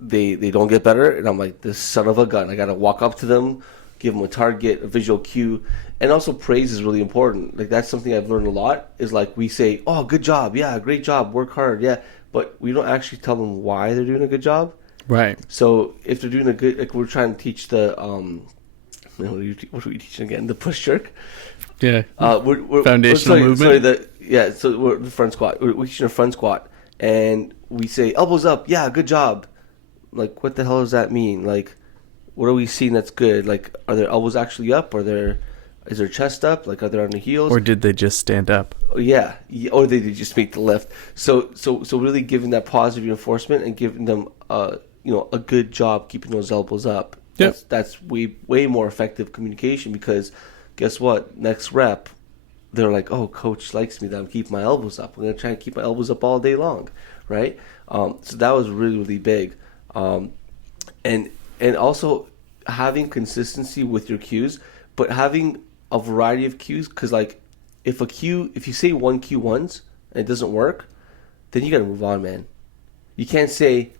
they don't get better, and I'm like, this son of a gun. I got to walk up to them, give them a target, a visual cue. And also praise is really important. Like, that's something I've learned a lot, is like we say, oh, good job. Yeah, great job. Work hard. Yeah. But we don't actually tell them why they're doing a good job. Right. So if they're doing a good, like we're trying to teach the, what are we teaching again? The push jerk. Yeah. We're foundational movement. So we're the front squat. We're teaching a front squat, and we say elbows up. Yeah, good job. Like, what the hell does that mean? Like, what are we seeing that's good? Like, are their elbows actually up? Is their chest up? Like, are they on the heels? Or did they just stand up? Yeah. Or they did just make the lift. So really giving that positive reinforcement and giving them a good job keeping those elbows up. Yep. That's way more effective communication, because guess what? Next rep, they're like, oh, coach likes me that I'm keeping my elbows up. I'm going to try and keep my elbows up all day long, right? So that was really, really big. And also having consistency with your cues, but having a variety of cues, because like if you say one cue once and it doesn't work, then you got to move on, man. You can't say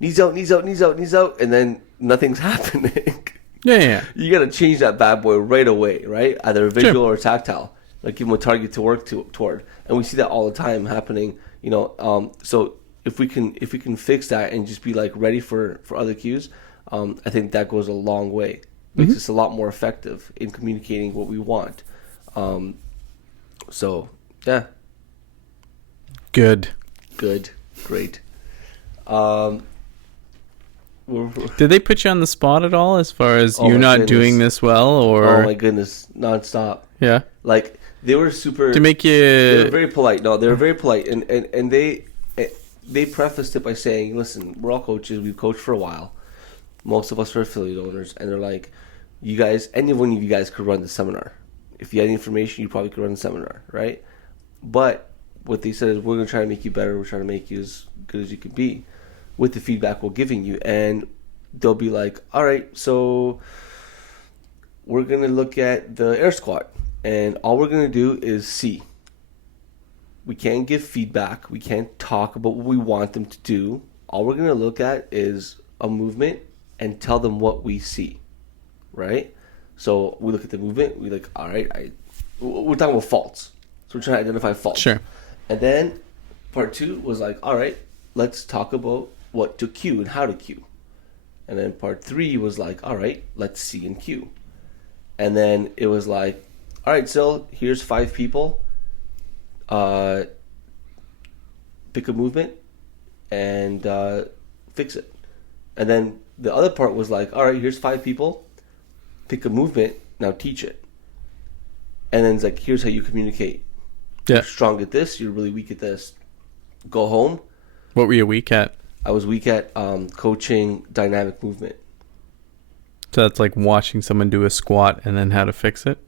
knees out, knees out, knees out, knees out, and then nothing's happening. Yeah. You got to change that bad boy right away, right? Either visual or tactile. Like, give them a target to work toward, and we see that all the time happening. So if we can fix that and just be like ready for other cues, I think that goes a long way. Makes us a lot more effective in communicating what we want. So yeah. Good, great. Did they put you on the spot at all, as far as you're not doing this well, or? Oh my goodness, nonstop. Yeah. Like, they were super to make you. They were very polite. No, they were very polite, and they prefaced it by saying, "Listen, we're all coaches. We've coached for a while. Most of us are affiliate owners, and they're like, you guys, any one of you guys could run the seminar. If you had information, you probably could run the seminar, right? But what they said is, we're going to try to make you better. We're trying to make you as good as you can be with the feedback we're giving you." And they'll be like, all right, so we're going to look at the air squat, and all we're going to do is see. We can't give feedback. We can't talk about what we want them to do. All we're going to look at is a movement and tell them what we see, right? So we look at the movement. We like, all right, we're talking about faults. So we're trying to identify faults. Sure. And then part 2 was like, all right, let's talk about what to cue and how to cue. And then part 3 was like, all right, let's see and cue. And then it was like, all right, so here's 5 people. Pick a movement and fix it. And then the other part was like, all right, here's 5 people. Pick a movement, now teach it. And then it's like, here's how you communicate. Yeah. You're strong at this, you're really weak at this. Go home. What were you weak at? I was weak at coaching dynamic movement. So that's like watching someone do a squat and then how to fix it?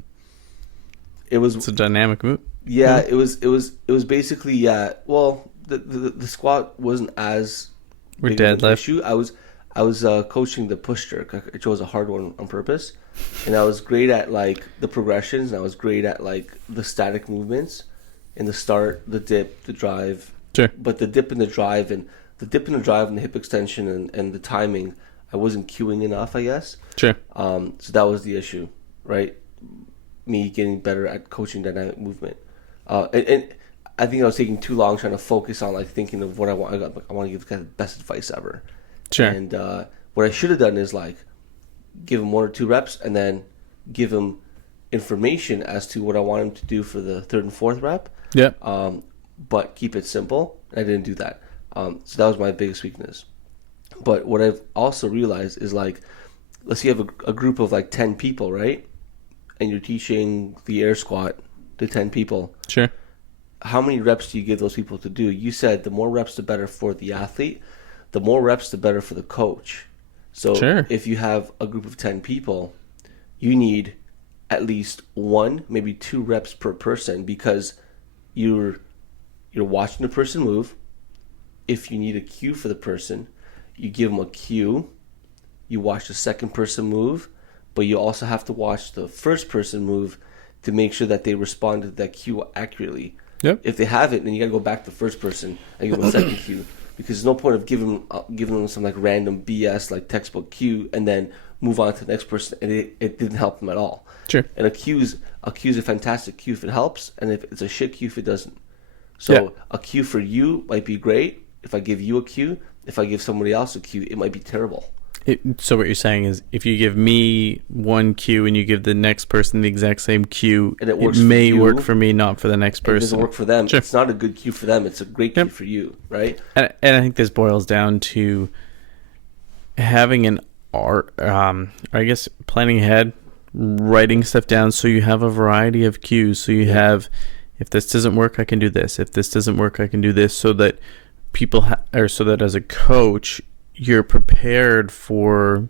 It's a dynamic move? Yeah, it was basically, yeah. Well, the squat wasn't as or big of an deadlift issue. I was coaching the push jerk. I chose a hard one on purpose, and I was great at like the progressions, and I was great at like the static movements, in the start, the dip, the drive. Sure. But the dip and the drive and the hip extension and the timing, I wasn't cueing enough, I guess. Sure. So that was the issue, right? Me getting better at coaching dynamic movement. And I think I was taking too long trying to focus on like thinking of what I want. I want to give the best advice ever. Sure. And what I should have done is like give him 1 or 2 reps and then give him information as to what I want him to do for the 3rd and 4th rep. Yeah. But keep it simple. And I didn't do that. So that was my biggest weakness. But what I've also realized is like, let's say you have a group of like 10 people, right? And you're teaching the air squat to 10 people. Sure. How many reps do you give those people to do? You said the more reps, the better for the athlete. The more reps, the better for the coach. So Sure. if you have a group of 10 people, you need at least 1, maybe 2 reps per person, because you're watching the person move. If you need a cue for the person, you give them a cue. You watch the second person move, but you also have to watch the first person move to make sure that they respond to that cue accurately. Yep. If they haven't, then you got to go back to the first person and give them a second cue, because there's no point of giving them some like random BS like textbook cue and then move on to the next person, and it didn't help them at all. Sure. And a cue is a fantastic cue if it helps, and if it's a shit cue if it doesn't. So a cue for you might be great if I give you a cue. If I give somebody else a cue, it might be terrible. So what you're saying is, if you give me one cue and you give the next person the exact same cue, and it may work for me, not for the next person. It doesn't work for them. Sure. It's not a good cue for them. It's a great cue for you, right? And I think this boils down to having an art, I guess planning ahead, writing stuff down so you have a variety of cues. So you have, if this doesn't work, I can do this. If this doesn't work, I can do this, so that so that as a coach, you're prepared for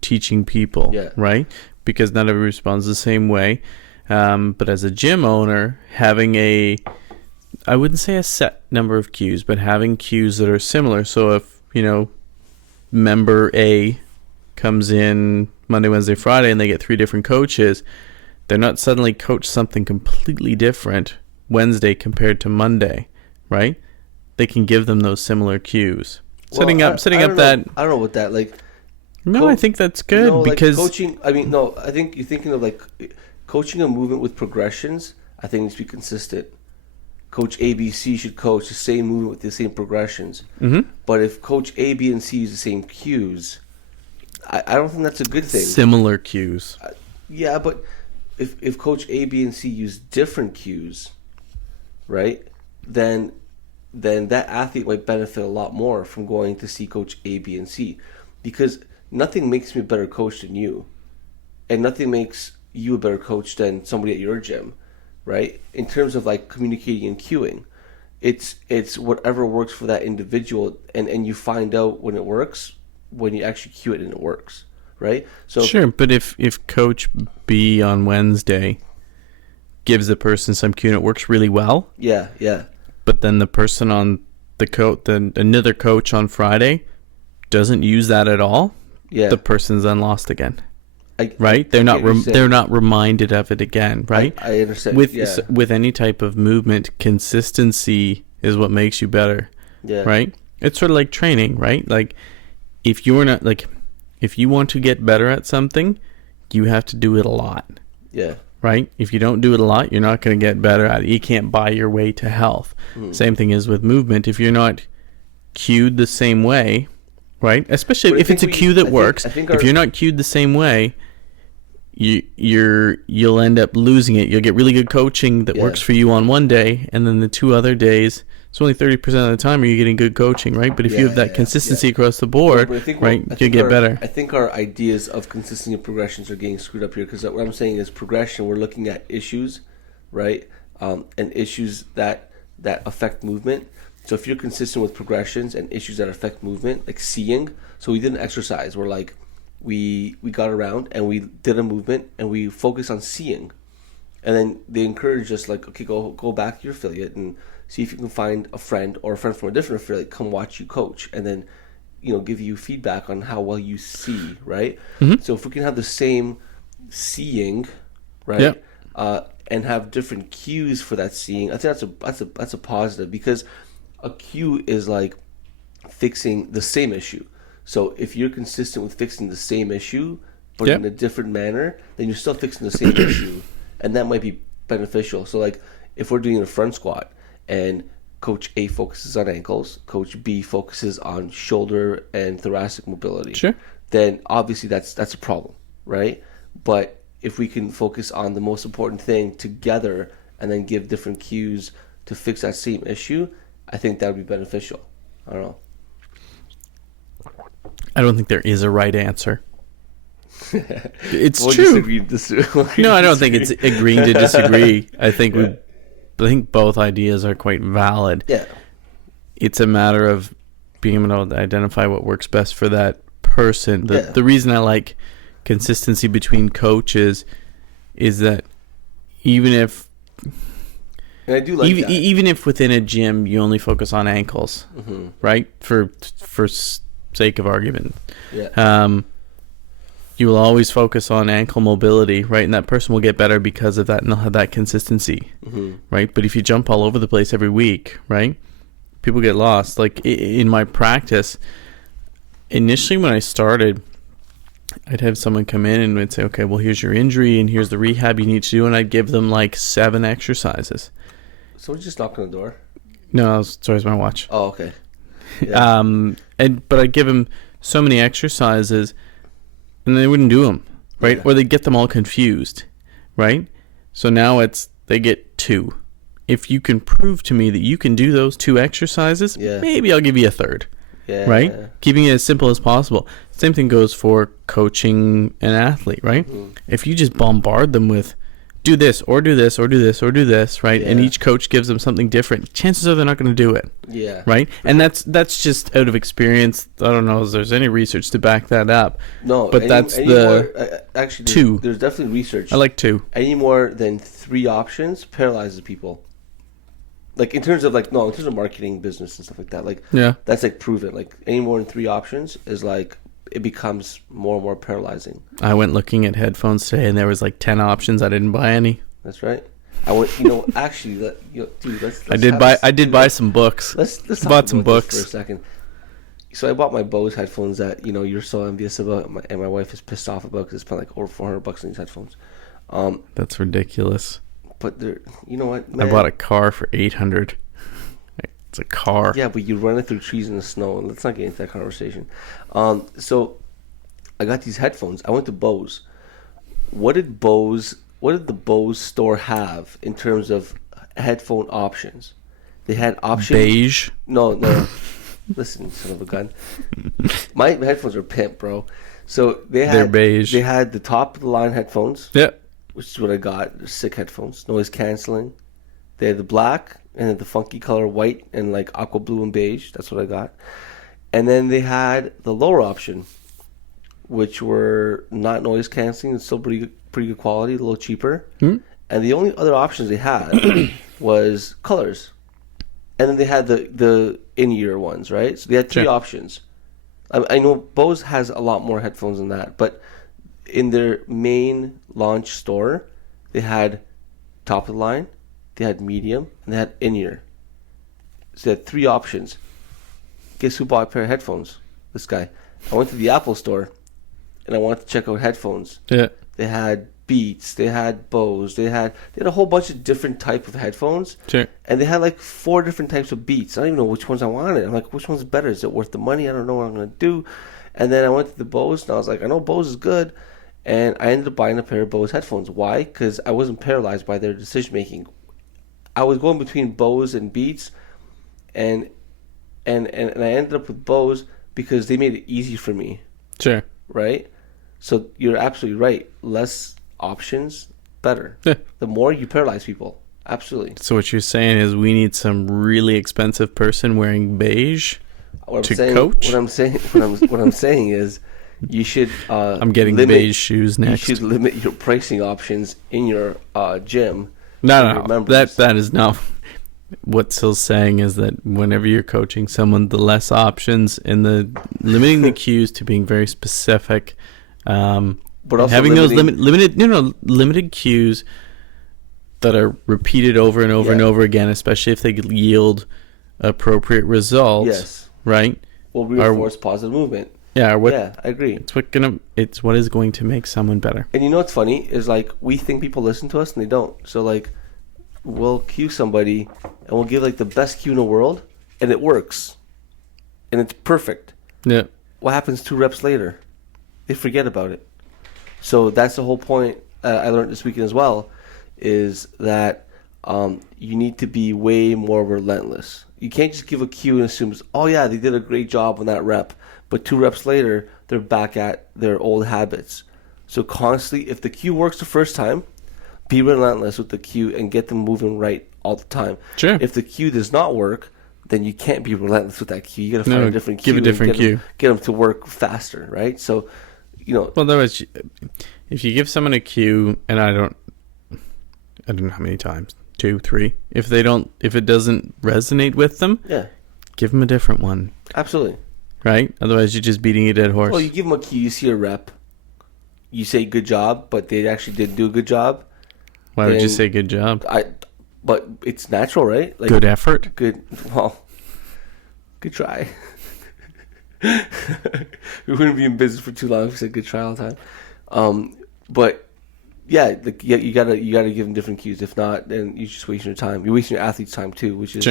teaching people, right? Because not everybody responds the same way. But as a gym owner, having I wouldn't say a set number of cues, but having cues that are similar. So if, member A comes in Monday, Wednesday, Friday, and they get 3 different coaches, they're not suddenly coached something completely different Wednesday compared to Monday, right? They can give them those similar cues. Setting up that. I don't know what that like. No, I think that's good because coaching. I mean, no, I think you're thinking of like coaching a movement with progressions. I think needs to be consistent. Coach A, B, C should coach the same movement with the same progressions. Mm-hmm. But if Coach A, B, and C use the same cues, I don't think that's a good thing. Similar cues. Yeah, but if Coach A, B, and C use different cues, right, then that athlete might benefit a lot more from going to see Coach A, B, and C, because nothing makes me a better coach than you, and nothing makes you a better coach than somebody at your gym, right? In terms of like communicating and cueing, it's whatever works for that individual, and you find out when it works when you actually cue it and it works, right? So sure, but if Coach B on Wednesday gives the person some cue and it works really well, yeah. But then the person on another coach on Friday doesn't use that at all. Yeah, the person's then lost again. Right? They're not reminded of it again. Right? I understand. With any type of movement, consistency is what makes you better. Yeah. Right? It's sort of like training, right? Like if you want to get better at something, you have to do it a lot. Yeah. Right? If you don't do it a lot, you're not going to get better at it. You can't buy your way to health. Same thing is with movement. If you're not cued the same way, right? Especially if it's a cue that works. If you're not cued the same way, you'll end up losing it. You'll get really good coaching that works for you on one day, and then the 2 other days, it's only 30% of the time are you getting good coaching, right? But if you have that consistency across the board, you get better. I think our ideas of consistency and progressions are getting screwed up here, because what I'm saying is progression, we're looking at issues, right? And issues that affect movement. So if you're consistent with progressions and issues that affect movement, like seeing, so we did an exercise where like we got around and we did a movement and we focused on seeing. And then they encouraged us like, okay, go back to your affiliate and see if you can find a friend or a friend from a different affiliate, come watch you coach, and then, give you feedback on how well you see, right? Mm-hmm. So if we can have the same seeing, right, and have different cues for that seeing, I think that's a positive, because a cue is like fixing the same issue. So if you're consistent with fixing the same issue, but in a different manner, then you're still fixing the same issue, and that might be beneficial. So like if we're doing a front squat and Coach A focuses on ankles, Coach B focuses on shoulder and thoracic mobility, then obviously that's a problem, right? But if we can focus on the most important thing together and then give different cues to fix that same issue, I think that would be beneficial. I don't know. I don't think there is a right answer. It's We'll true. No, I don't think it's agreeing to disagree. I think I think both ideas are quite valid. Yeah. It's a matter of being able to identify what works best for that person. The reason I like consistency between coaches is that even if and I do like that. Even if within a gym you only focus on ankles, right? For sake of argument. Yeah. You will always focus on ankle mobility, right? And that person will get better because of that, and they'll have that consistency, right? But if you jump all over the place every week, right, people get lost. Like in my practice, initially when I started, I'd have someone come in and would say, okay, well, here's your injury and here's the rehab you need to do. And I'd give them like 7 exercises. So we just knocked on the door? No, sorry, it's my watch. Oh, okay. Yeah. But I'd give them so many exercises and they wouldn't do them, right? Yeah. Or they'd get them all confused, right? So now they get 2. If you can prove to me that you can do those 2 exercises, maybe I'll give you a third, right? Keeping it as simple as possible. Same thing goes for coaching an athlete, right? If you just bombard them with do this or do this or do this or do this, right? And each coach gives them something different, chances are they're not going to do it. Yeah. Right? And that's just out of experience. I don't know if there's any research to back that up. No, but that's actually 2. There's definitely research. I like 2. Any more than 3 options paralyzes people. Like in terms of marketing, business and stuff like that. Like that's like proven. Like any more than 3 options is like it becomes more and more paralyzing. I went looking at headphones today, and there was like 10 options. I didn't buy any. That's right. I went. Actually, dude. Let's I did buy some books. Let's bought some books for a second. So I bought my Bose headphones that you're so envious about, and my wife is pissed off about because it's spent like over $400 on these headphones. That's ridiculous. But they're, you know what, man? I bought a car for $800. It's a car. Yeah, but you run it through trees in the snow, and let's not get into that conversation. So I got these headphones. I went to Bose. What did the Bose store have in terms of headphone options? They had options. Beige? No. Listen, son of a gun. My headphones are pimp, bro. So they're beige. They had the top of the line headphones. Yeah. Which is what I got. They're sick headphones, noise canceling. They had the black and then the funky color white and like aqua blue and beige. That's what I got. And then they had the lower option, which were not noise canceling. It's still pretty good quality, a little cheaper. And the only other options they had was colors. And then they had the in-ear ones, right? So they had 3 options. I know Bose has a lot more headphones than that, but in their main launch store, they had top of the line, they had medium, and they had in-ear. So they had 3 options. Guess who bought a pair of headphones? This guy. I went to the Apple store, and I wanted to check out headphones. Yeah. They had Beats, they had Bose, they had a whole bunch of different type of headphones. Sure. And they had like 4 different types of Beats. I don't even know which ones I wanted. I'm like, which one's better? Is it worth the money? I don't know what I'm going to do. And then I went to the Bose, and I was like, I know Bose is good. And I ended up buying a pair of Bose headphones. Why? Because I wasn't paralyzed by their decision making. I was going between Bose and Beats, and I ended up with Bose because they made it easy for me. Sure. Right? So you're absolutely right. Less options, better. Yeah. The more you paralyze people. Absolutely. So what you're saying is we need some really expensive person wearing beige to coach? What I'm saying is you should I'm getting beige shoes next. You should limit your pricing options in your gym. No. That is not what Sil's saying. Is that whenever you're coaching someone, the less options and the limiting the cues to being very specific, but also having those limited cues that are repeated over and over and over again, especially if they yield appropriate results. Yes. Right. Will reinforce positive movement. Yeah, I agree. It's what is going to make someone better. And you know what's funny is like we think people listen to us and they don't. So like we'll cue somebody and we'll give like the best cue in the world and it works. And it's perfect. Yeah. What happens 2 reps later? They forget about it. So that's the whole point I learned this weekend as well, is that you need to be way more relentless. You can't just give a cue and assume, oh yeah, they did a great job on that rep, but 2 reps later, they're back at their old habits. So constantly, if the cue works the first time, be relentless with the cue and get them moving right all the time. Sure. If the cue does not work, then you can't be relentless with that cue. You got to find a different cue. Give a different cue. Get them to work faster, right? So, Well, otherwise, if you give someone a cue, and I don't know how many times, 2, 3. If it doesn't resonate with them, give them a different one. Absolutely. Right? Otherwise, you're just beating a dead horse. Well, you give them a cue, you see a rep, you say good job, but they actually didn't do a good job. Why would you say good job? But it's natural, right? Like, good effort? Good try. We wouldn't be in business for too long if we said good try all the time. But yeah, you gotta give them different cues. If not, then you're just wasting your time. You're wasting your athlete's time too, which is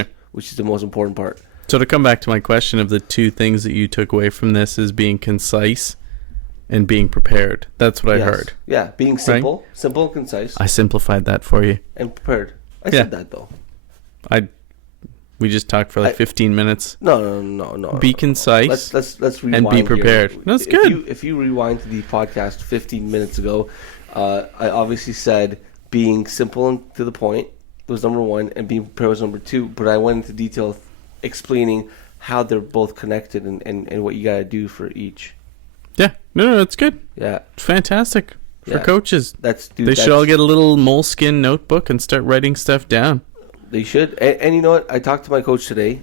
the most important part. So to come back to my question of the 2 things that you took away from this is being concise and being prepared. That's what I heard. Yeah, being simple, simple and concise. I simplified that for you. And prepared. I said that though. We just talked for 15 minutes. No. Be concise. Let's rewind and be prepared. Here. That's good. If you rewind to the podcast 15 minutes ago, I obviously said being simple and to the point was number 1, and being prepared was number 2. But I went into detail explaining how they're both connected and what you got to do for each. Yeah. No, that's good. Yeah. Fantastic for coaches. They should all get a little moleskin notebook and start writing stuff down. They should. And you know what? I talked to my coach today,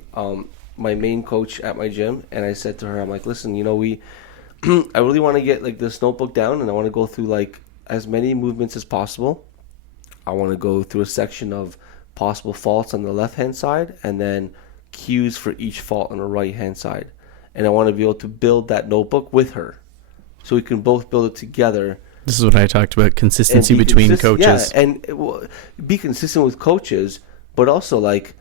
my main coach at my gym, and I said to her, I'm like, listen, I really want to get like this notebook down, and I want to go through like as many movements as possible. I want to go through a section of possible faults on the left-hand side, and then cues for each fault on the right-hand side. And I want to be able to build that notebook with her, so we can both build it together. This is what I talked about, consistency between coaches. Yeah, and be consistent with coaches, but also like,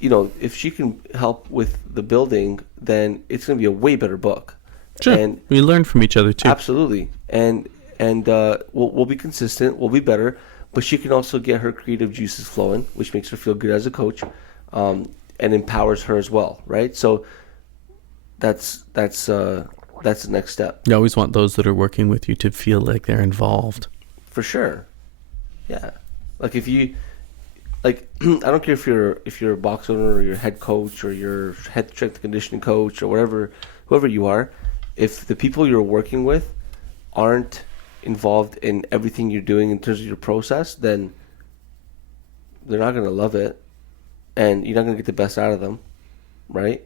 if she can help with the building, then it's going to be a way better book. Sure, and we learn from each other too. Absolutely, and we'll be consistent, we'll be better, but she can also get her creative juices flowing, which makes her feel good as a coach, and empowers her as well, right? So that's the next step. You always want those that are working with you to feel like they're involved. For sure. Yeah. Like if you I don't care if you're a box owner or your head coach or your head strength and conditioning coach or whoever you are, if the people you're working with aren't involved in everything you're doing in terms of your process, then they're not going to love it, and you're not going to get the best out of them, right?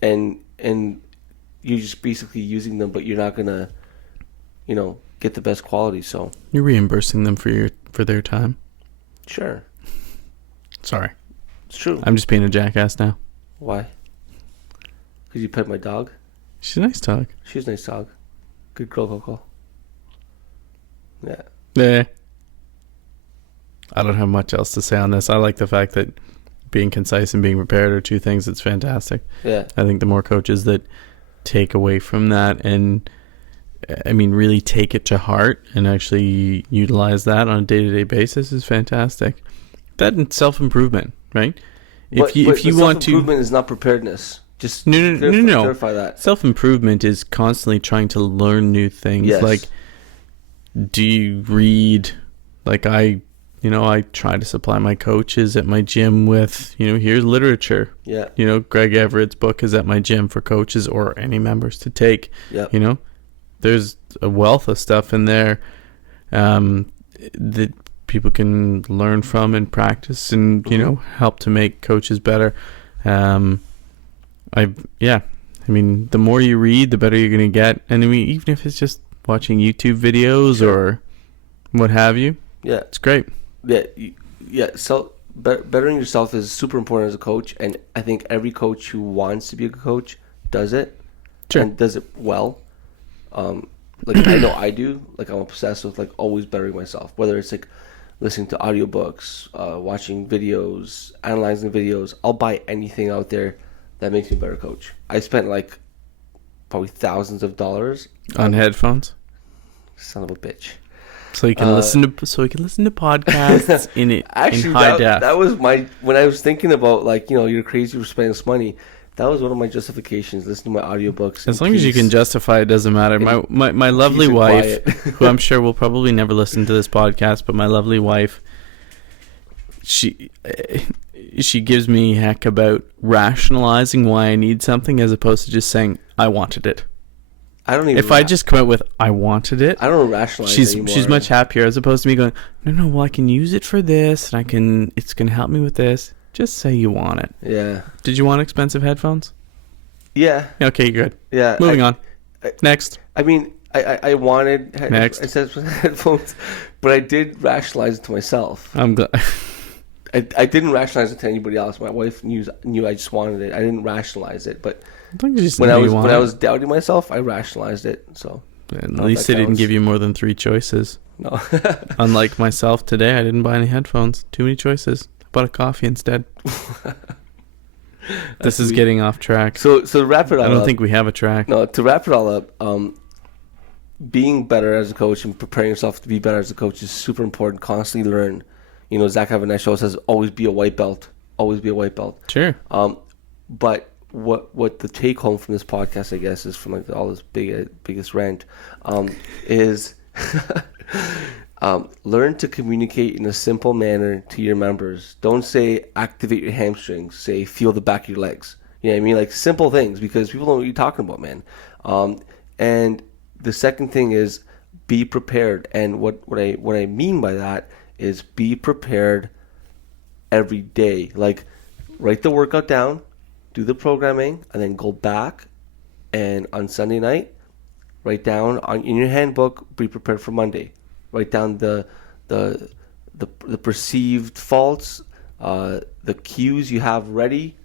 And you're just basically using them, but you're not going to, get the best quality. So you're reimbursing them for their time. Sure. Sorry. It's true. I'm just being a jackass now. Why? Because you pet my dog? She's a nice dog. She's a nice dog. Good girl, Coco. Yeah. Yeah. I don't have much else to say on this. I like the fact that being concise and being prepared are 2 things that's fantastic. Yeah. I think the more coaches that take away from that and, really take it to heart and actually utilize that on a day-to-day basis is fantastic. That and self-improvement, right? If you want to, self-improvement is not preparedness. Just no. clarify that. Self-improvement is constantly trying to learn new things. Yes. Like, do you read? Like I try to supply my coaches at my gym with, here's literature. Yeah. Greg Everett's book is at my gym for coaches or any members to take. Yeah. There's a wealth of stuff in there that people can learn from and practice and, help to make coaches better. The more you read, the better you're going to get. And even if it's just watching YouTube videos or what have you. Yeah. It's great. Yeah. So bettering yourself is super important as a coach. And I think every coach who wants to be a coach does it. Sure. And does it well. I know I do. Like, I'm obsessed with always bettering myself, whether it's listening to audiobooks, watching videos, analyzing videos. I'll buy anything out there that makes me a better coach. I spent probably thousands of dollars on headphones. Son of a bitch. So you can listen to podcasts in high def. That was when I was thinking about, like, you're crazy for spending this money. That was one of my justifications. Listen to my audiobooks. As long as you can justify, it doesn't matter. My lovely wife, who I'm sure will probably never listen to this podcast, but my lovely wife, she gives me heck about rationalizing why I need something as opposed to just saying I wanted it. I don't even. If I just come out with I wanted it, I don't rationalize anymore. She's much happier as opposed to me going, no, well, I can use it for this, and it's going to help me with this. Just say you want it. Yeah. Did you want expensive headphones? Yeah. Okay, good. Yeah. Moving on. Next. I mean, I wanted expensive headphones, but I did rationalize it to myself. I'm glad. I didn't rationalize it to anybody else. My wife knew I just wanted it. I didn't rationalize it, but when I was doubting myself, I rationalized it. So at least they didn't give you more than 3 choices. No. Unlike myself today, I didn't buy any headphones. Too many choices. Bought a coffee instead. This is getting off track. So to wrap it all up, I don't think we have a track. No, to wrap it all up, being better as a coach and preparing yourself to be better as a coach is super important. Constantly learn. Zach Havaness show says always be a white belt. Always be a white belt. Sure. But what the take home from this podcast, I guess, is from all this biggest rant, is learn to communicate in a simple manner to your members. Don't say activate your hamstrings. Say feel the back of your legs. You know what I mean? Like simple things, because people don't know what you're talking about, man. And the second thing is be prepared. And what I mean by that is be prepared every day. Like write the workout down, do the programming, and then go back and on Sunday night write down in your handbook, be prepared for Monday. Write down the perceived faults, the cues you have ready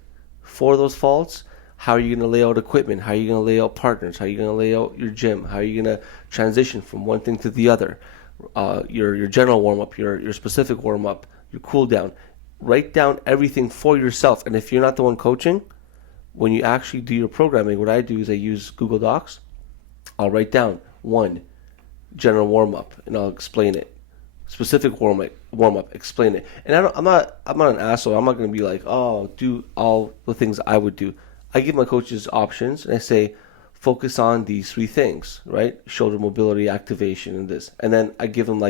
for those faults. How are you going to lay out equipment? How are you going to lay out partners? How are you going to lay out your gym? How are you going to transition from one thing to the other? Your general warm-up, your specific warm-up, your cool-down. Write down everything for yourself. And if you're not the one coaching, when you actually do your programming, what I do is I use Google Docs. I'll write down 1 general warm-up, and I'll explain it. Specific warm-up, explain it. And I'm not an asshole. I'm not going to be like, do all the things I would do. I give my coaches options, and I say, focus on these 3 things, right? Shoulder mobility, activation, and this. And then I give them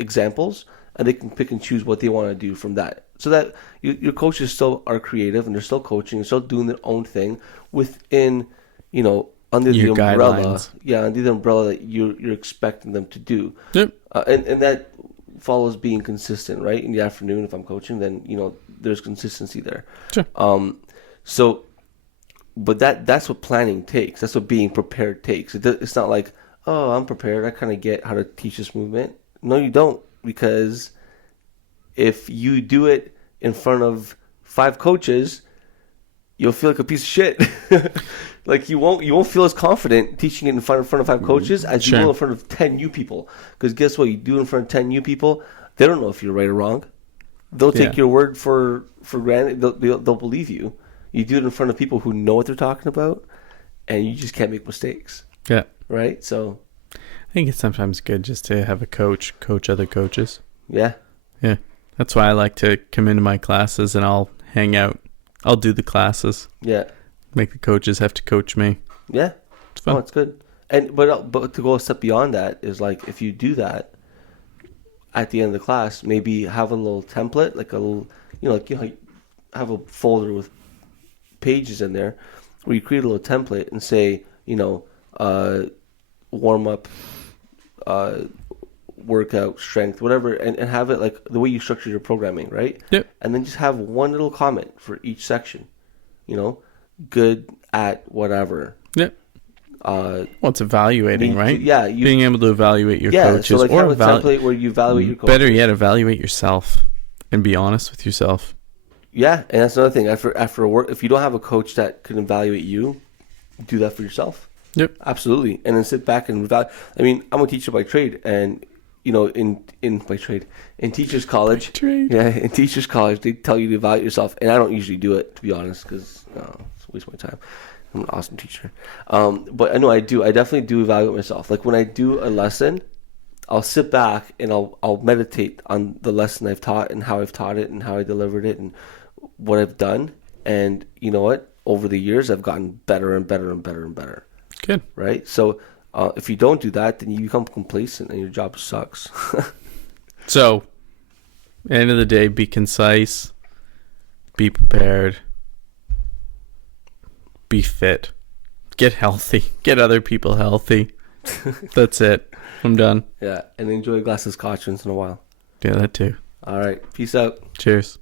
examples, and they can pick and choose what they want to do from that. So that your coaches still are creative, and they're still coaching, and still doing their own thing within, under the umbrella, guidelines. Under the umbrella that you're expecting them to do. Yep. And that follows being consistent, right? In the afternoon, if I'm coaching, then there's consistency there. Sure. But that's what planning takes. That's what being prepared takes. It's not like, I'm prepared. I kind of get how to teach this movement. No, you don't, because if you do it in front of 5 coaches, you'll feel like a piece of shit. Like you won't feel as confident teaching it in front of 5 coaches as you will in front of 10 new people. Because guess what? You do it in front of 10 new people, they don't know if you're right or wrong. They'll take your word for granted. They'll believe you. You do it in front of people who know what they're talking about, and you just can't make mistakes. Yeah. Right? So I think it's sometimes good just to have a coach other coaches. Yeah. Yeah. That's why I like to come into my classes and I'll hang out. I'll do the classes. Yeah. Make the coaches have to coach me. Yeah. It's fun. Oh, it's good. But to go a step beyond that is like, if you do that at the end of the class, maybe have a little template, like a little, have a folder with pages in there where you create a little template and say, warm up, workout, strength, whatever, and have it like the way you structure your programming, right? Yep. And then just have one little comment for each section, good at whatever. Yep. It's evaluating, right? Yeah. Being able to evaluate your coaches. So like have a template where you evaluate your coaches. Better yet, evaluate yourself and be honest with yourself. Yeah, and that's another thing. After work, if you don't have a coach that can evaluate you, do that for yourself. Yep. Absolutely. And then sit back and evaluate. I mean, I'm a teacher by trade, and in teachers college, in teachers college, they tell you to evaluate yourself, and I don't usually do it, to be honest, because it's a waste of my time. I'm an awesome teacher, but I know I do. I definitely do evaluate myself. Like when I do a lesson, I'll sit back and I'll meditate on the lesson I've taught and how I've taught it and how I delivered it and what I've done. And you know what? Over the years, I've gotten better and better and better and better. Good. Right? So if you don't do that, then you become complacent and your job sucks. So, end of the day, be concise, be prepared, be fit, get healthy, get other people healthy. That's it. I'm done. Yeah, and enjoy a glass of scotch once in a while. Yeah, that too. All right. Peace out. Cheers.